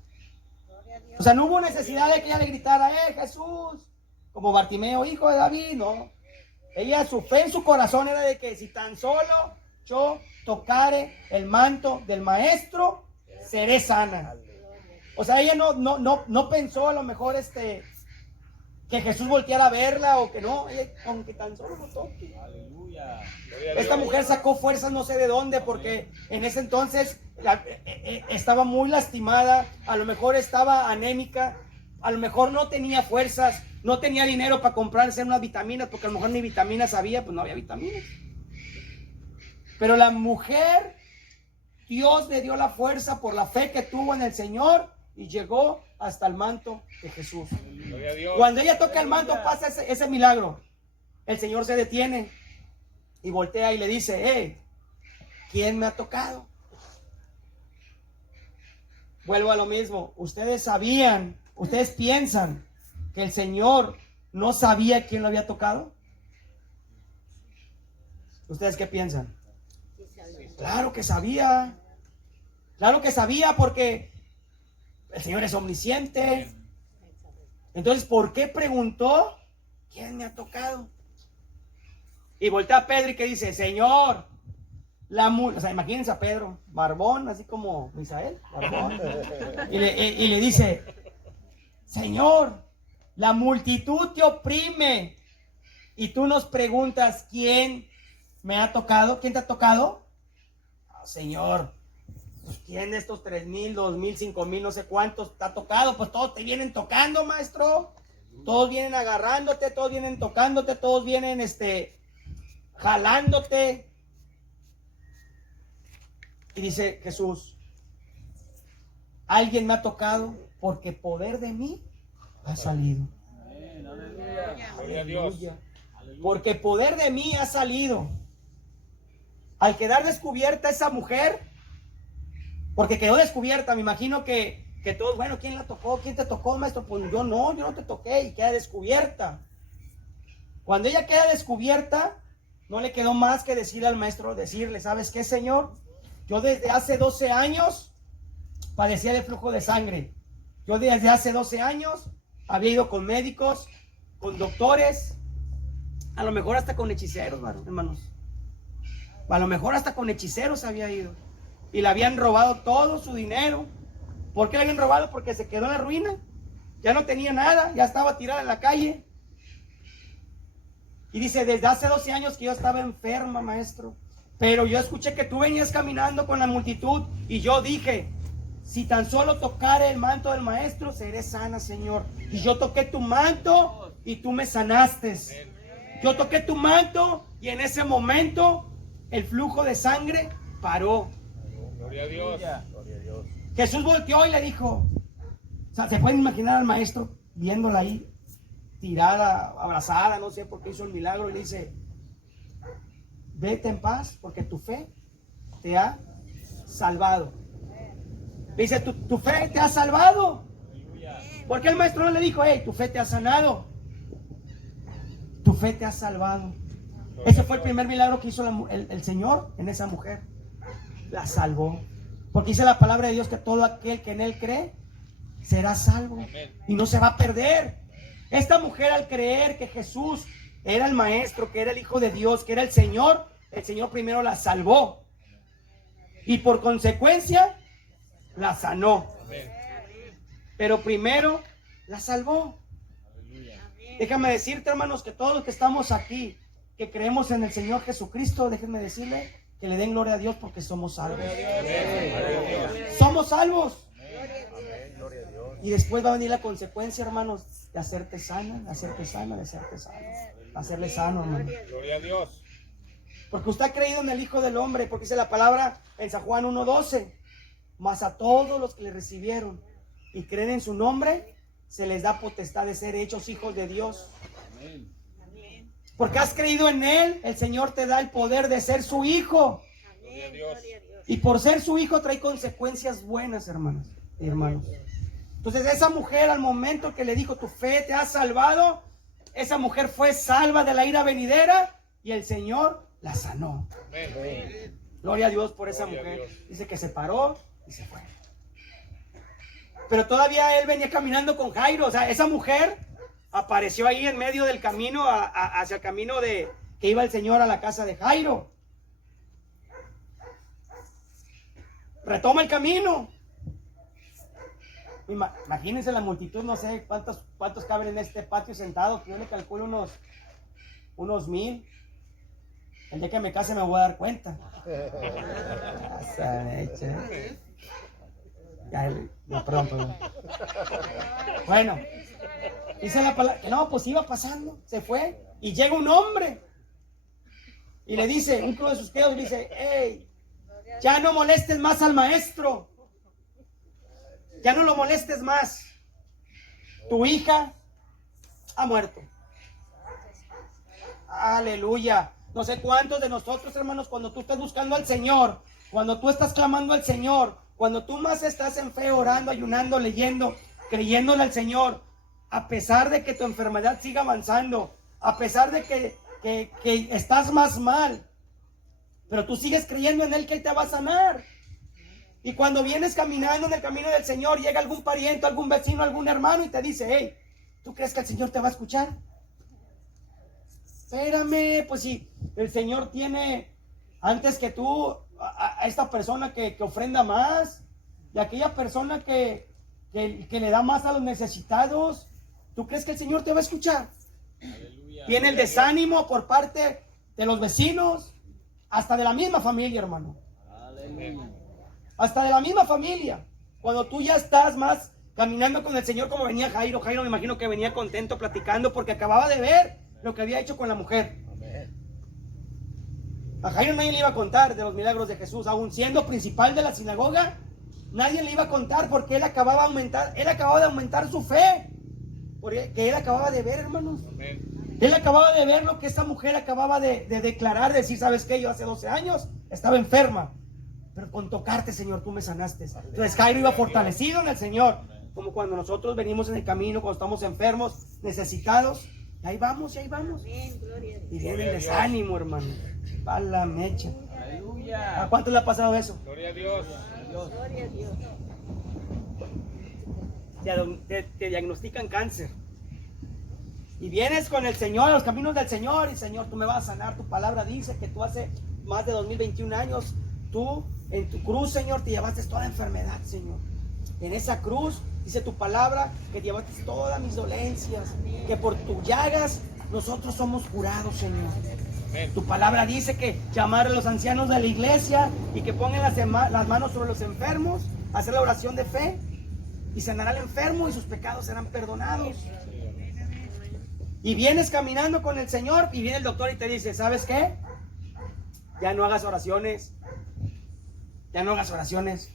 O sea, no hubo necesidad de que ella le gritara, Jesús, como Bartimeo, hijo de David, no. Ella, su fe en su corazón era de que si tan solo yo tocare el manto del maestro, seré sana. O sea, ella no pensó a lo mejor que Jesús volteara a verla o que no, aunque tan solo lo toque. Aleluya. Esta mujer sacó fuerzas no sé de dónde, porque en ese entonces estaba muy lastimada, a lo mejor estaba anémica, a lo mejor no tenía fuerzas, no tenía dinero para comprarse unas vitaminas, porque a lo mejor ni vitaminas había, pues no había vitaminas. Pero la mujer, Dios le dio la fuerza por la fe que tuvo en el Señor y llegó hasta el manto de Jesús. Cuando ella toca el manto pasa ese milagro. El Señor se detiene y voltea y le dice, ¿quién me ha tocado? Vuelvo a lo mismo. Ustedes piensan que el Señor no sabía quién lo había tocado. ¿Ustedes qué piensan? Claro que sabía. Claro que sabía, porque el Señor es omnisciente. Entonces, ¿por qué preguntó? ¿Quién me ha tocado? Y voltea a Pedro y que dice, Señor, o sea, imagínense a Pedro, barbón, así como Misael, barbón. Y le dice, Señor, la multitud te oprime y tú nos preguntas, ¿quién me ha tocado? ¿Quién te ha tocado? Oh, Señor, pues ¿quién de estos 3,000, 2,000, 5,000, no sé cuántos te ha tocado? Pues todos te vienen tocando, maestro. Todos vienen agarrándote, todos vienen tocándote, todos vienen jalándote. Y dice Jesús, alguien me ha tocado porque poder de mí ha salido. Aleluya. Porque poder de mí ha salido. Al quedar descubierta esa mujer, porque quedó descubierta, me imagino que todos, bueno, ¿quién la tocó? ¿Quién te tocó, maestro? Pues yo no te toqué, y queda descubierta. Cuando ella queda descubierta, no le quedó más que decirle al maestro, decirle, ¿sabes qué, Señor? Yo desde hace 12 años padecía de flujo de sangre. Yo desde hace 12 años había ido con médicos, con doctores, A lo mejor hasta con hechiceros, hermanos. A lo mejor hasta con hechiceros había ido. Y le habían robado todo su dinero. ¿Por qué le habían robado? Porque se quedó en la ruina. Ya no tenía nada, ya estaba tirada en la calle. Y dice, desde hace 12 años que yo estaba enferma, maestro. Pero yo escuché que tú venías caminando con la multitud. Y yo dije, si tan solo tocara el manto del maestro, seré sana, Señor. Y yo toqué tu manto y tú me sanaste. Yo toqué tu manto y en ese momento el flujo de sangre paró. Gloria a Dios. Jesús volteó y le dijo, o sea, se pueden imaginar al maestro viéndola ahí, tirada, abrazada, no sé por qué hizo el milagro, y le dice, vete en paz porque tu fe te ha salvado. Le dice, tu fe te ha salvado. ¿Por qué el maestro no le dijo, hey, tu fe te ha sanado? Tu fe te ha salvado. Ese fue el primer milagro que hizo el Señor en esa mujer. La salvó. Porque dice la palabra de Dios que todo aquel que en Él cree será salvo. Y no se va a perder. Esta mujer, al creer que Jesús era el Maestro, que era el Hijo de Dios, que era el Señor primero la salvó. Y por consecuencia la sanó. Pero primero la salvó. Déjame decirte, hermanos, que todos los que estamos aquí, que creemos en el Señor Jesucristo, déjenme decirle que le den gloria a Dios porque somos salvos. Somos salvos. Y después va a venir la consecuencia, hermanos, de hacerte sana, de hacerte sana, de hacerte sano. Hacerle sano, hermano. Gloria a Dios. Porque usted ha creído en el Hijo del Hombre, porque dice la palabra en San Juan 1:12. Mas a todos los que le recibieron y creen en su nombre, se les da potestad de ser hechos hijos de Dios. Amén. Porque has creído en Él, el Señor te da el poder de ser su hijo. Gloria a Dios. Y por ser su hijo trae consecuencias buenas, hermanos y hermanos. Entonces esa mujer, al momento que le dijo, tu fe te ha salvado, esa mujer fue salva de la ira venidera y el Señor la sanó. Amén. Gloria a Dios por esa Gloria a mujer. Dios. Dice que se paró y se fue. Pero todavía él venía caminando con Jairo. O sea, esa mujer apareció ahí en medio del camino, hacia el camino de que iba el Señor a la casa de Jairo. Retoma el camino. Imagínense la multitud, no sé cuántos caben en este patio sentados. Yo le calculo unos 1000. El día que me case me voy a dar cuenta. No, perdón. Bueno, dice la palabra, no, pues iba pasando, se fue, y llega un hombre, y le dice, un de sus quedos, le dice, hey, ya no molestes más al maestro, ya no lo molestes más, tu hija ha muerto. Aleluya. No sé cuántos de nosotros, hermanos, cuando tú estás buscando al Señor, cuando tú estás clamando al Señor, cuando tú más estás en fe, orando, ayunando, leyendo, creyéndole al Señor, a pesar de que tu enfermedad siga avanzando, a pesar de que estás más mal, pero tú sigues creyendo en Él, que Él te va a sanar. Y cuando vienes caminando en el camino del Señor, llega algún pariente, algún vecino, algún hermano y te dice, hey, ¿tú crees que el Señor te va a escuchar? Espérame, pues si el Señor tiene antes que tú a esta persona que ofrenda más, y aquella persona que le da más a los necesitados, ¿tú crees que el Señor te va a escuchar? Aleluya. Viene el desánimo por parte de los vecinos, hasta de la misma familia, hermano. Aleluya. Hasta de la misma familia. Cuando tú ya estás más caminando con el Señor, como venía Jairo. Jairo me imagino que venía contento platicando porque acababa de ver lo que había hecho con la mujer. A Jairo nadie le iba a contar de los milagros de Jesús, aún siendo principal de la sinagoga, nadie le iba a contar porque él acababa de aumentar su fe, porque él acababa de ver, hermanos. Amén. Él acababa de ver lo que esta mujer acababa de declarar, de decir, ¿sabes qué? Yo hace 12 años estaba enferma, pero con tocarte, Señor, tú me sanaste. Entonces Jairo iba fortalecido en el Señor, como cuando nosotros venimos en el camino, cuando estamos enfermos, necesitados, y ahí vamos, y ahí vamos. Y viene el desánimo, hermano. Va la mecha. Aleluya. ¿A cuánto le ha pasado eso? Gloria a Dios. Te diagnostican cáncer. Y vienes con el Señor, a los caminos del Señor, y Señor, tú me vas a sanar. Tu palabra dice que tú hace más de 2021 años, tú en tu cruz, Señor, te llevaste toda la enfermedad, Señor. En esa cruz, dice tu palabra, que llevaste todas mis dolencias, que por tus llagas nosotros somos curados, Señor. Tu palabra dice que llamar a los ancianos de la iglesia y que pongan las manos sobre los enfermos, hacer la oración de fe, y sanará al enfermo y sus pecados serán perdonados. Y vienes caminando con el Señor y viene el doctor y te dice, ¿sabes qué? Ya no hagas oraciones. Ya no hagas oraciones.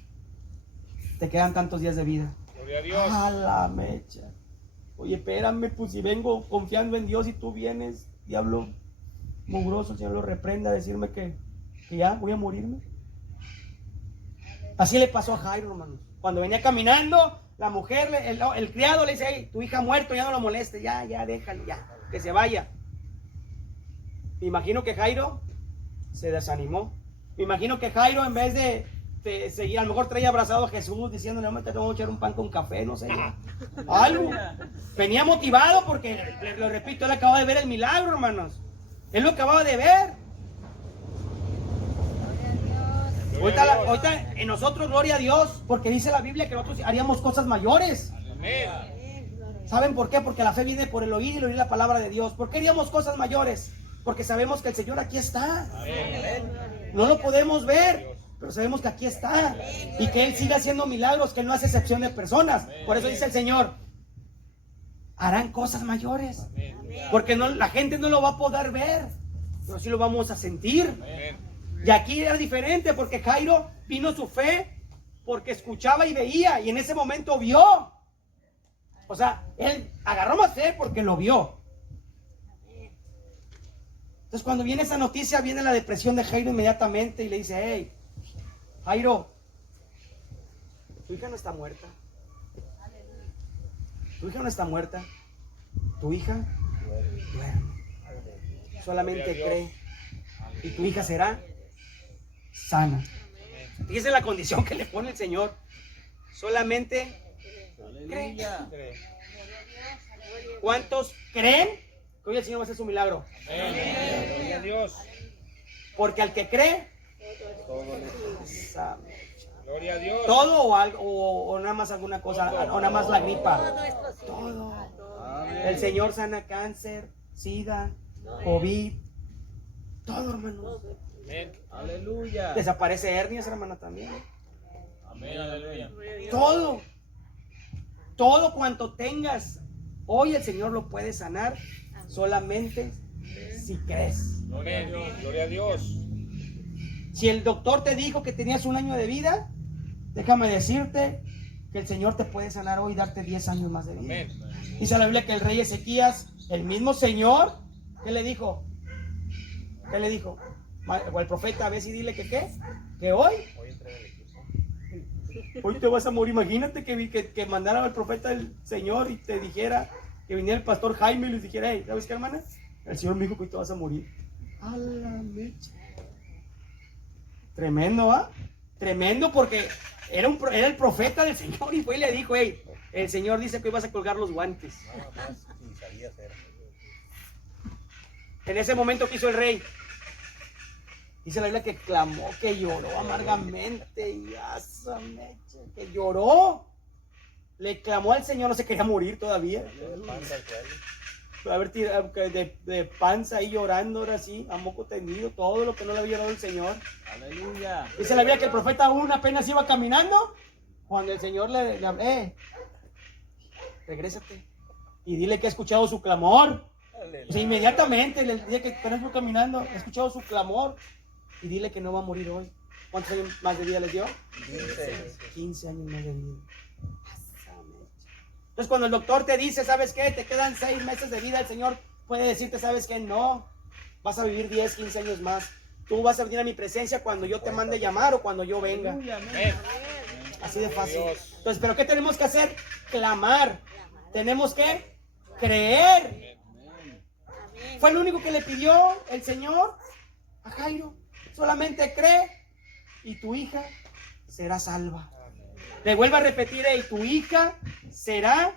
Te quedan tantos días de vida. Gloria a Dios. A la mecha. Oye, espérame, pues si vengo confiando en Dios y tú vienes, diablo mugroso, el Señor lo reprenda a decirme que ya voy a morirme. Así le pasó a Jairo, hermanos. Cuando venía caminando, la mujer, el criado le dice, hey, tu hija ha muerto, ya no lo moleste, ya, déjalo, ya, que se vaya. Me imagino que Jairo se desanimó. Me imagino que Jairo, en vez de seguir, a lo mejor traía abrazado a Jesús, diciéndole, no, te tengo que echar un pan con café, no sé, algo. Venía motivado porque, lo repito, él acababa de ver el milagro, hermanos. Él lo acababa de ver. Ahorita en nosotros, gloria a Dios, porque dice la Biblia que nosotros haríamos cosas mayores. ¿Saben por qué? Porque la fe viene por el oír y el oír la palabra de Dios. ¿Por qué haríamos cosas mayores? Porque sabemos que el Señor aquí está. No lo podemos ver, pero sabemos que aquí está. Y que Él sigue haciendo milagros, que Él no hace excepción de personas. Por eso dice el Señor, harán cosas mayores. Porque la gente no lo va a poder ver, pero sí lo vamos a sentir. Y aquí era diferente porque Jairo vino su fe porque escuchaba y veía, y en ese momento vio. O sea, él agarró más fe porque lo vio. Entonces cuando viene esa noticia, viene la depresión de Jairo inmediatamente y le dice, hey, Jairo, tu hija no está muerta. Tu hija no está muerta. Tu hija duerme. Solamente cree. Y tu hija será sana. Fíjese la condición que le pone el Señor. Solamente cree. ¿Cuántos creen que hoy el Señor va a hacer su milagro? Gloria a Dios. Porque al que cree, Gloria a Dios. todo o algo, o nada más alguna cosa, o nada más la gripa. Todo. El Señor sana cáncer, SIDA, COVID, todo, hermano. Aleluya. Desaparece hernias, hermana, también. Amén, aleluya. Todo cuanto tengas, hoy el Señor lo puede sanar solamente si crees. Gloria a Dios. Si el doctor te dijo que tenías 1 año de vida, déjame decirte que el Señor te puede sanar hoy y darte 10 años más de vida. Dice la Biblia que el rey Ezequías, el mismo Señor, ¿qué le dijo? ¿Qué le dijo? O el profeta, a ver si dile que qué, que hoy te vas a morir. Imagínate que mandara al profeta el Señor y te dijera, que viniera el pastor Jaime y les dijera, hey, ¿sabes qué, hermana? El Señor me dijo que hoy te vas a morir. A la mecha. Tremendo, ¿ah? Tremendo, porque era el profeta del Señor y fue y le dijo, hey, el Señor dice que hoy vas a colgar los guantes. En ese momento, ¿qué hizo el rey? Dice la Biblia que clamó, que lloró amargamente, y que lloró. Le clamó al Señor, no se quería morir todavía. A ver, de panza ahí llorando, ahora sí, a moco tendido, todo lo que no le había dado el Señor. Aleluya. Dice la Biblia que el profeta aún apenas iba caminando, cuando el Señor le habló, regrésate y dile que ha escuchado su clamor. O sea, inmediatamente le dije que apenas iba caminando, he escuchado su clamor. Y dile que no va a morir hoy. ¿Cuántos años más de vida les dio? 15 años más de vida. Entonces cuando el doctor te dice, ¿sabes qué? Te quedan 6 meses de vida, el Señor puede decirte, ¿sabes qué? No, vas a vivir 10, 15 años más. Tú vas a venir a mi presencia cuando yo te mande llamar o cuando yo venga. Así de fácil. Entonces, ¿pero qué tenemos que hacer? Clamar. Tenemos que creer. Fue lo único que le pidió el Señor a Jairo. Solamente cree y tu hija será salva. Le vuelvo a repetir, y tu hija será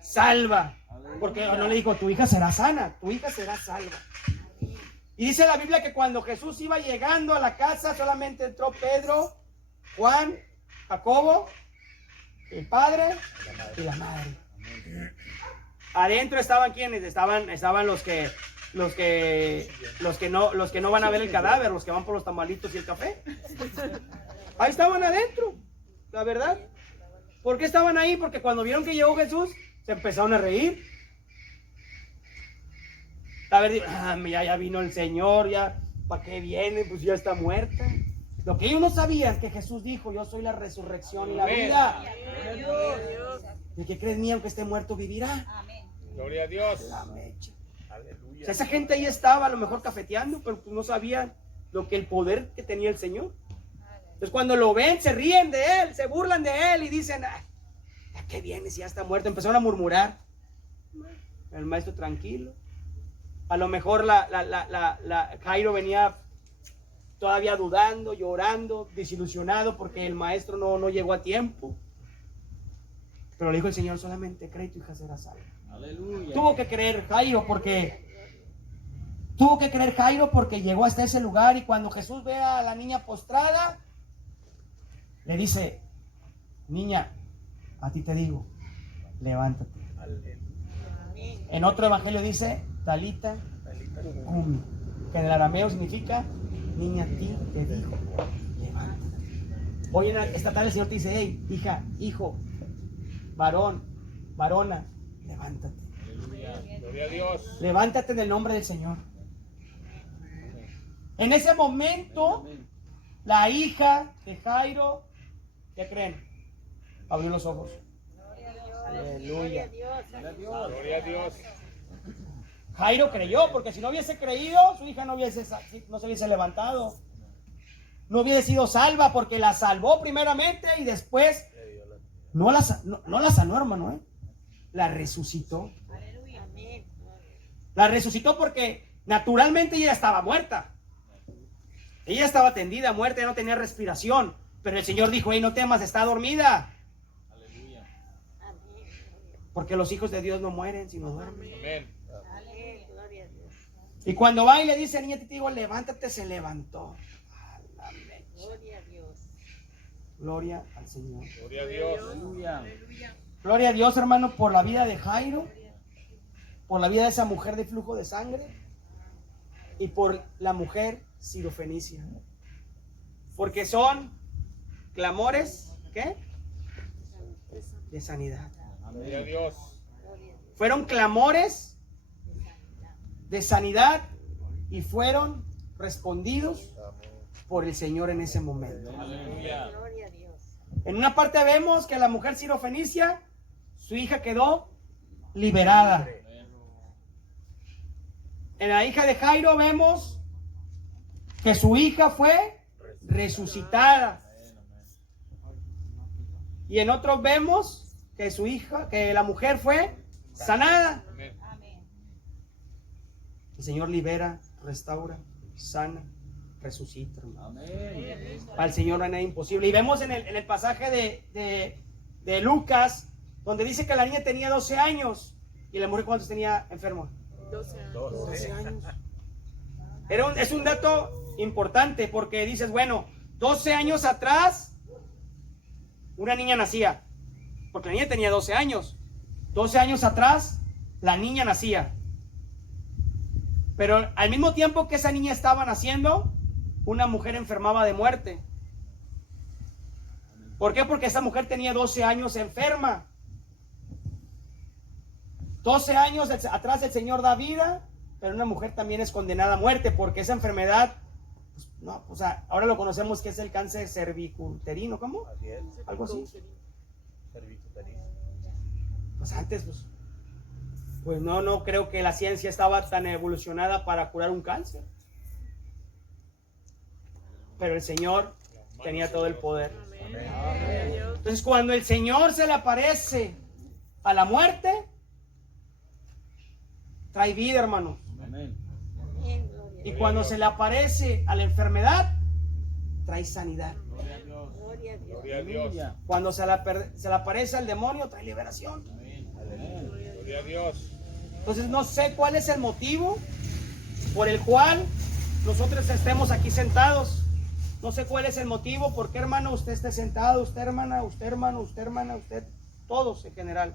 salva. Porque no le dijo, tu hija será sana, tu hija será salva. Y dice la Biblia que cuando Jesús iba llegando a la casa, solamente entró Pedro, Juan, Jacobo, el padre y la madre. Adentro estaban quienes, estaban los que no van a ver el cadáver, los que van por los tamalitos y el café. Ahí estaban adentro, la verdad. ¿Por qué estaban ahí? Porque cuando vieron que llegó Jesús, se empezaron a reír. A ver, ya vino el Señor, ya, ¿para qué viene? Pues ya está muerta. Lo que ellos no sabían es que Jesús dijo, yo soy la resurrección y la vida. ¿De qué crees mío que esté muerto vivirá? Gloria a Dios. La mecha. O sea, esa gente ahí estaba a lo mejor cafeteando, pero pues no sabían el poder que tenía el Señor. Entonces cuando lo ven, se ríen de él, se burlan de él y dicen, ¿a qué viene si ya está muerto? Empezaron a murmurar. El maestro tranquilo. A lo mejor Jairo venía todavía dudando, llorando, desilusionado porque el maestro no llegó a tiempo. Pero le dijo el Señor, solamente cree y tu hija será salva. Aleluya. Tuvo que creer Jairo porque llegó hasta ese lugar, y cuando Jesús ve a la niña postrada, le dice, niña, a ti te digo, levántate. En otro evangelio dice, Talita cumi, que en el arameo significa, niña, a ti te digo, levántate. Hoy esta tarde el Señor te dice, hey, hija, hijo, varón, varona, levántate. Gloria a Dios. Levántate en el nombre del Señor. En ese momento, la hija de Jairo, ¿qué creen? Abrió los ojos. Aleluya. Gloria a Dios. Jairo creyó, porque si no hubiese creído, su hija no se hubiese levantado. No hubiese sido salva, porque la salvó primeramente y después no la sanó, hermano, la resucitó. La resucitó porque naturalmente ella estaba muerta. Ella estaba tendida, muerta, ya no tenía respiración. Pero el Señor dijo, hey, no temas, está dormida. Aleluya. Porque los hijos de Dios no mueren, sino duermen. Amén. Y cuando va y le dice, niña, te digo, levántate, se levantó. Gloria a Dios. Gloria al Señor. Gloria a Dios. Aleluya. Gloria a Dios, hermano, por la vida de Jairo, por la vida de esa mujer de flujo de sangre y por la mujer sirofenicia. Porque son clamores, ¿qué? De sanidad. Gloria a Dios. Fueron clamores de sanidad y fueron respondidos por el Señor en ese momento. Aleluya. Gloria a Dios. En una parte vemos que la mujer sirofenicia, su hija quedó liberada. En la hija de Jairo vemos que su hija fue resucitada. Y en otros vemos que la mujer fue sanada. Amén. El Señor libera, restaura, sana, resucita, hermano. Amén. Para el Señor no hay nada imposible. Y vemos en el pasaje de Lucas, donde dice que la niña tenía 12 años. ¿Y la mujer cuántos tenía enfermo? 12 años. Es un dato importante, porque dices, bueno, 12 años atrás una niña nacía, porque la niña tenía 12 años. 12 años atrás la niña nacía. Pero al mismo tiempo que esa niña estaba naciendo, una mujer enfermaba de muerte. ¿Por qué? Porque esa mujer tenía 12 años enferma. 12 años atrás el Señor da vida, pero una mujer también es condenada a muerte, porque esa enfermedad, pues, no, o sea, ahora lo conocemos que es el cáncer cervicuterino, ¿cómo? Así es. Algo así. Cervicuterino. Pues antes, pues no creo que la ciencia estaba tan evolucionada para curar un cáncer. Pero el Señor tenía todo el poder. Entonces, cuando el Señor se le aparece a la muerte, trae vida, hermano. Amén. Y cuando se le aparece a la enfermedad, trae sanidad. Gloria a Dios. Gloria a Dios. Gloria a Dios. Aleluya. Cuando se le aparece al demonio, trae liberación. Amén. Gloria a Dios. Entonces no sé cuál es el motivo por el cual nosotros estemos aquí sentados. No sé cuál es el motivo, por qué, hermano, usted esté sentado, usted hermana, usted hermano, usted hermana, usted, todos en general.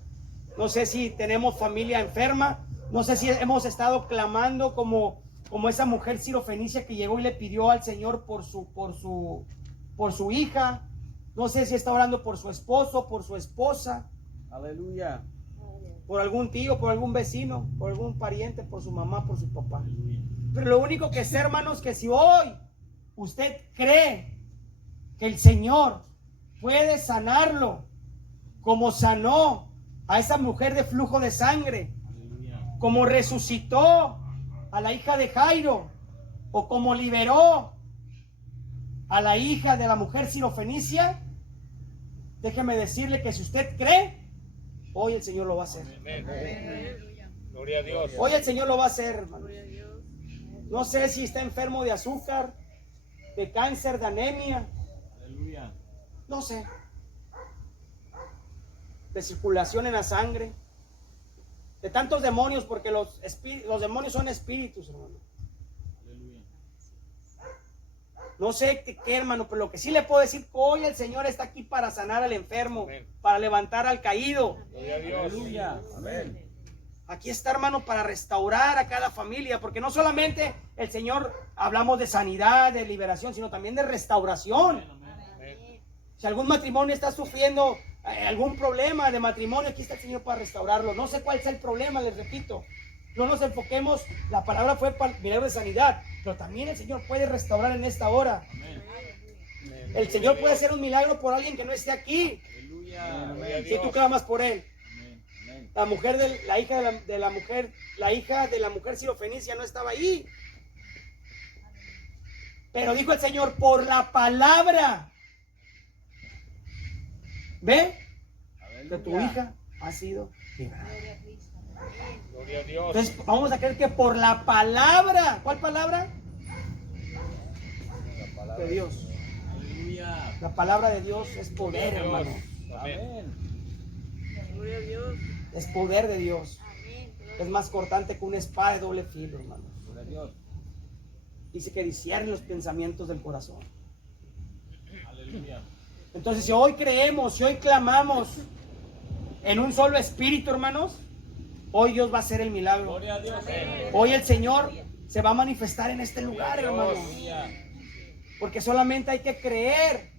No sé si tenemos familia enferma, no sé si hemos estado clamando como esa mujer sirofenicia que llegó y le pidió al Señor por su hija. No sé si está orando por su esposo, por su esposa. Aleluya. Por algún tío, por algún vecino, por algún pariente, por su mamá, por su papá. Pero lo único que sé, hermanos, que si hoy usted cree que el Señor puede sanarlo, como sanó a esa mujer de flujo de sangre, como resucitó a la hija de Jairo, o como liberó a la hija de la mujer sirofenicia, déjeme decirle que si usted cree, hoy el Señor lo va a hacer. Gloria a Dios. Hoy el Señor lo va a hacer, hermano. No sé si está enfermo de azúcar, de cáncer, de anemia. Aleluya. No sé. De circulación en la sangre. De tantos demonios, porque los demonios son espíritus, hermano. Aleluya. No sé qué, hermano, pero lo que sí le puedo decir, que hoy el Señor está aquí para sanar al enfermo, Amén. para levantar al caído. Gloria a Dios. Aleluya. Amén. Aquí está, hermano, para restaurar a cada familia, porque no solamente el Señor hablamos de sanidad, de liberación, sino también de restauración. Si algún matrimonio está sufriendo algún problema de matrimonio, aquí está el Señor para restaurarlo. No sé cuál sea el problema, les repito. No nos enfoquemos, la palabra fue para el milagro de sanidad, pero también el Señor puede restaurar en esta hora. El Señor puede hacer un milagro por alguien que no esté aquí, Aleluya. si tú clamas por él. Amén. La hija de la mujer sirofenicia no estaba ahí. Pero dijo el Señor, por la palabra. ¿Ve? Que tu hija ha sido librada. Gloria a Dios. Entonces vamos a creer que por la palabra. ¿Cuál palabra? De Dios. Aleluya. La palabra de Dios es poder, hermano. Amén. Es poder de Dios. Es más cortante que una espada de doble filo, hermano. Gloria a Dios. Dice que discierne los pensamientos del corazón. Aleluya. Entonces, si hoy creemos, si hoy clamamos en un solo espíritu, hermanos, hoy Dios va a hacer el milagro. Gloria a Dios. Hoy el Señor se va a manifestar en este lugar, hermanos. Aleluya. Porque solamente hay que creer.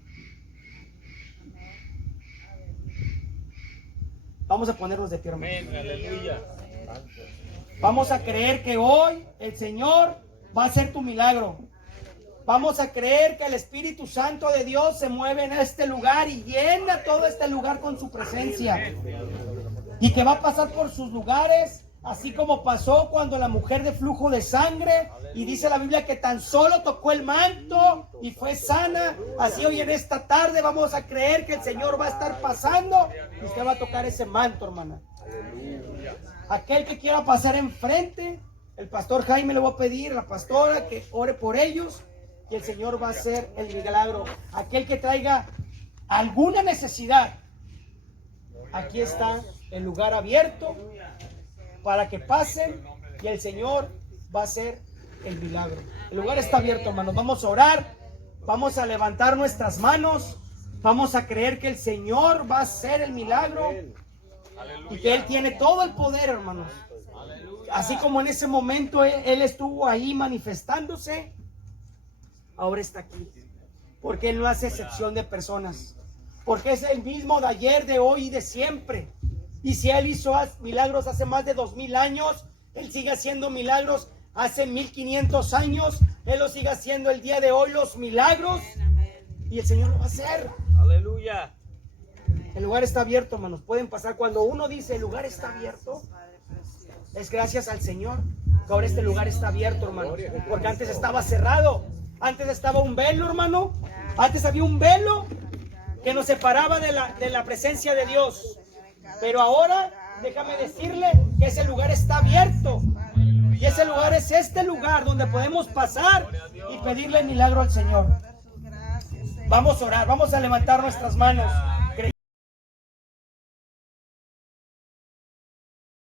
Vamos a ponernos de pie, hermanos. Amén. Aleluya. Vamos a creer que hoy el Señor va a hacer tu milagro. Vamos a creer que el Espíritu Santo de Dios se mueve en este lugar y llena todo este lugar con su presencia. Y que va a pasar por sus lugares, así como pasó cuando la mujer de flujo de sangre, y dice la Biblia que tan solo tocó el manto y fue sana. Así hoy en esta tarde vamos a creer que el Señor va a estar pasando y usted va a tocar ese manto, hermana. Aquel que quiera pasar enfrente, el pastor Jaime le va a pedir a la pastora que ore por ellos y el Señor va a hacer el milagro. Aquel que traiga alguna necesidad, aquí está el lugar abierto para que pasen y el Señor va a hacer el milagro. El lugar está abierto, hermanos. Vamos a orar, vamos a levantar nuestras manos, vamos a creer que el Señor va a hacer el milagro y que Él tiene todo el poder, hermanos. Así como en ese momento Él estuvo ahí manifestándose, ahora está aquí. Porque Él no hace excepción de personas. Porque es el mismo de ayer, de hoy y de siempre. Y si Él hizo milagros hace más de 2000 años, Él sigue haciendo milagros hace 1500 años. Él lo sigue haciendo el día de hoy, los milagros. Y el Señor lo va a hacer. Aleluya. El lugar está abierto, hermanos. Pueden pasar. Cuando uno dice el lugar está abierto, es gracias al Señor que ahora este lugar está abierto, hermano. Porque antes estaba cerrado. Antes estaba un velo, hermano. Antes había un velo que nos separaba de la presencia de Dios. Pero ahora, déjame decirle que ese lugar está abierto. Y ese lugar es este lugar donde podemos pasar y pedirle el milagro al Señor. Vamos a orar, vamos a levantar nuestras manos.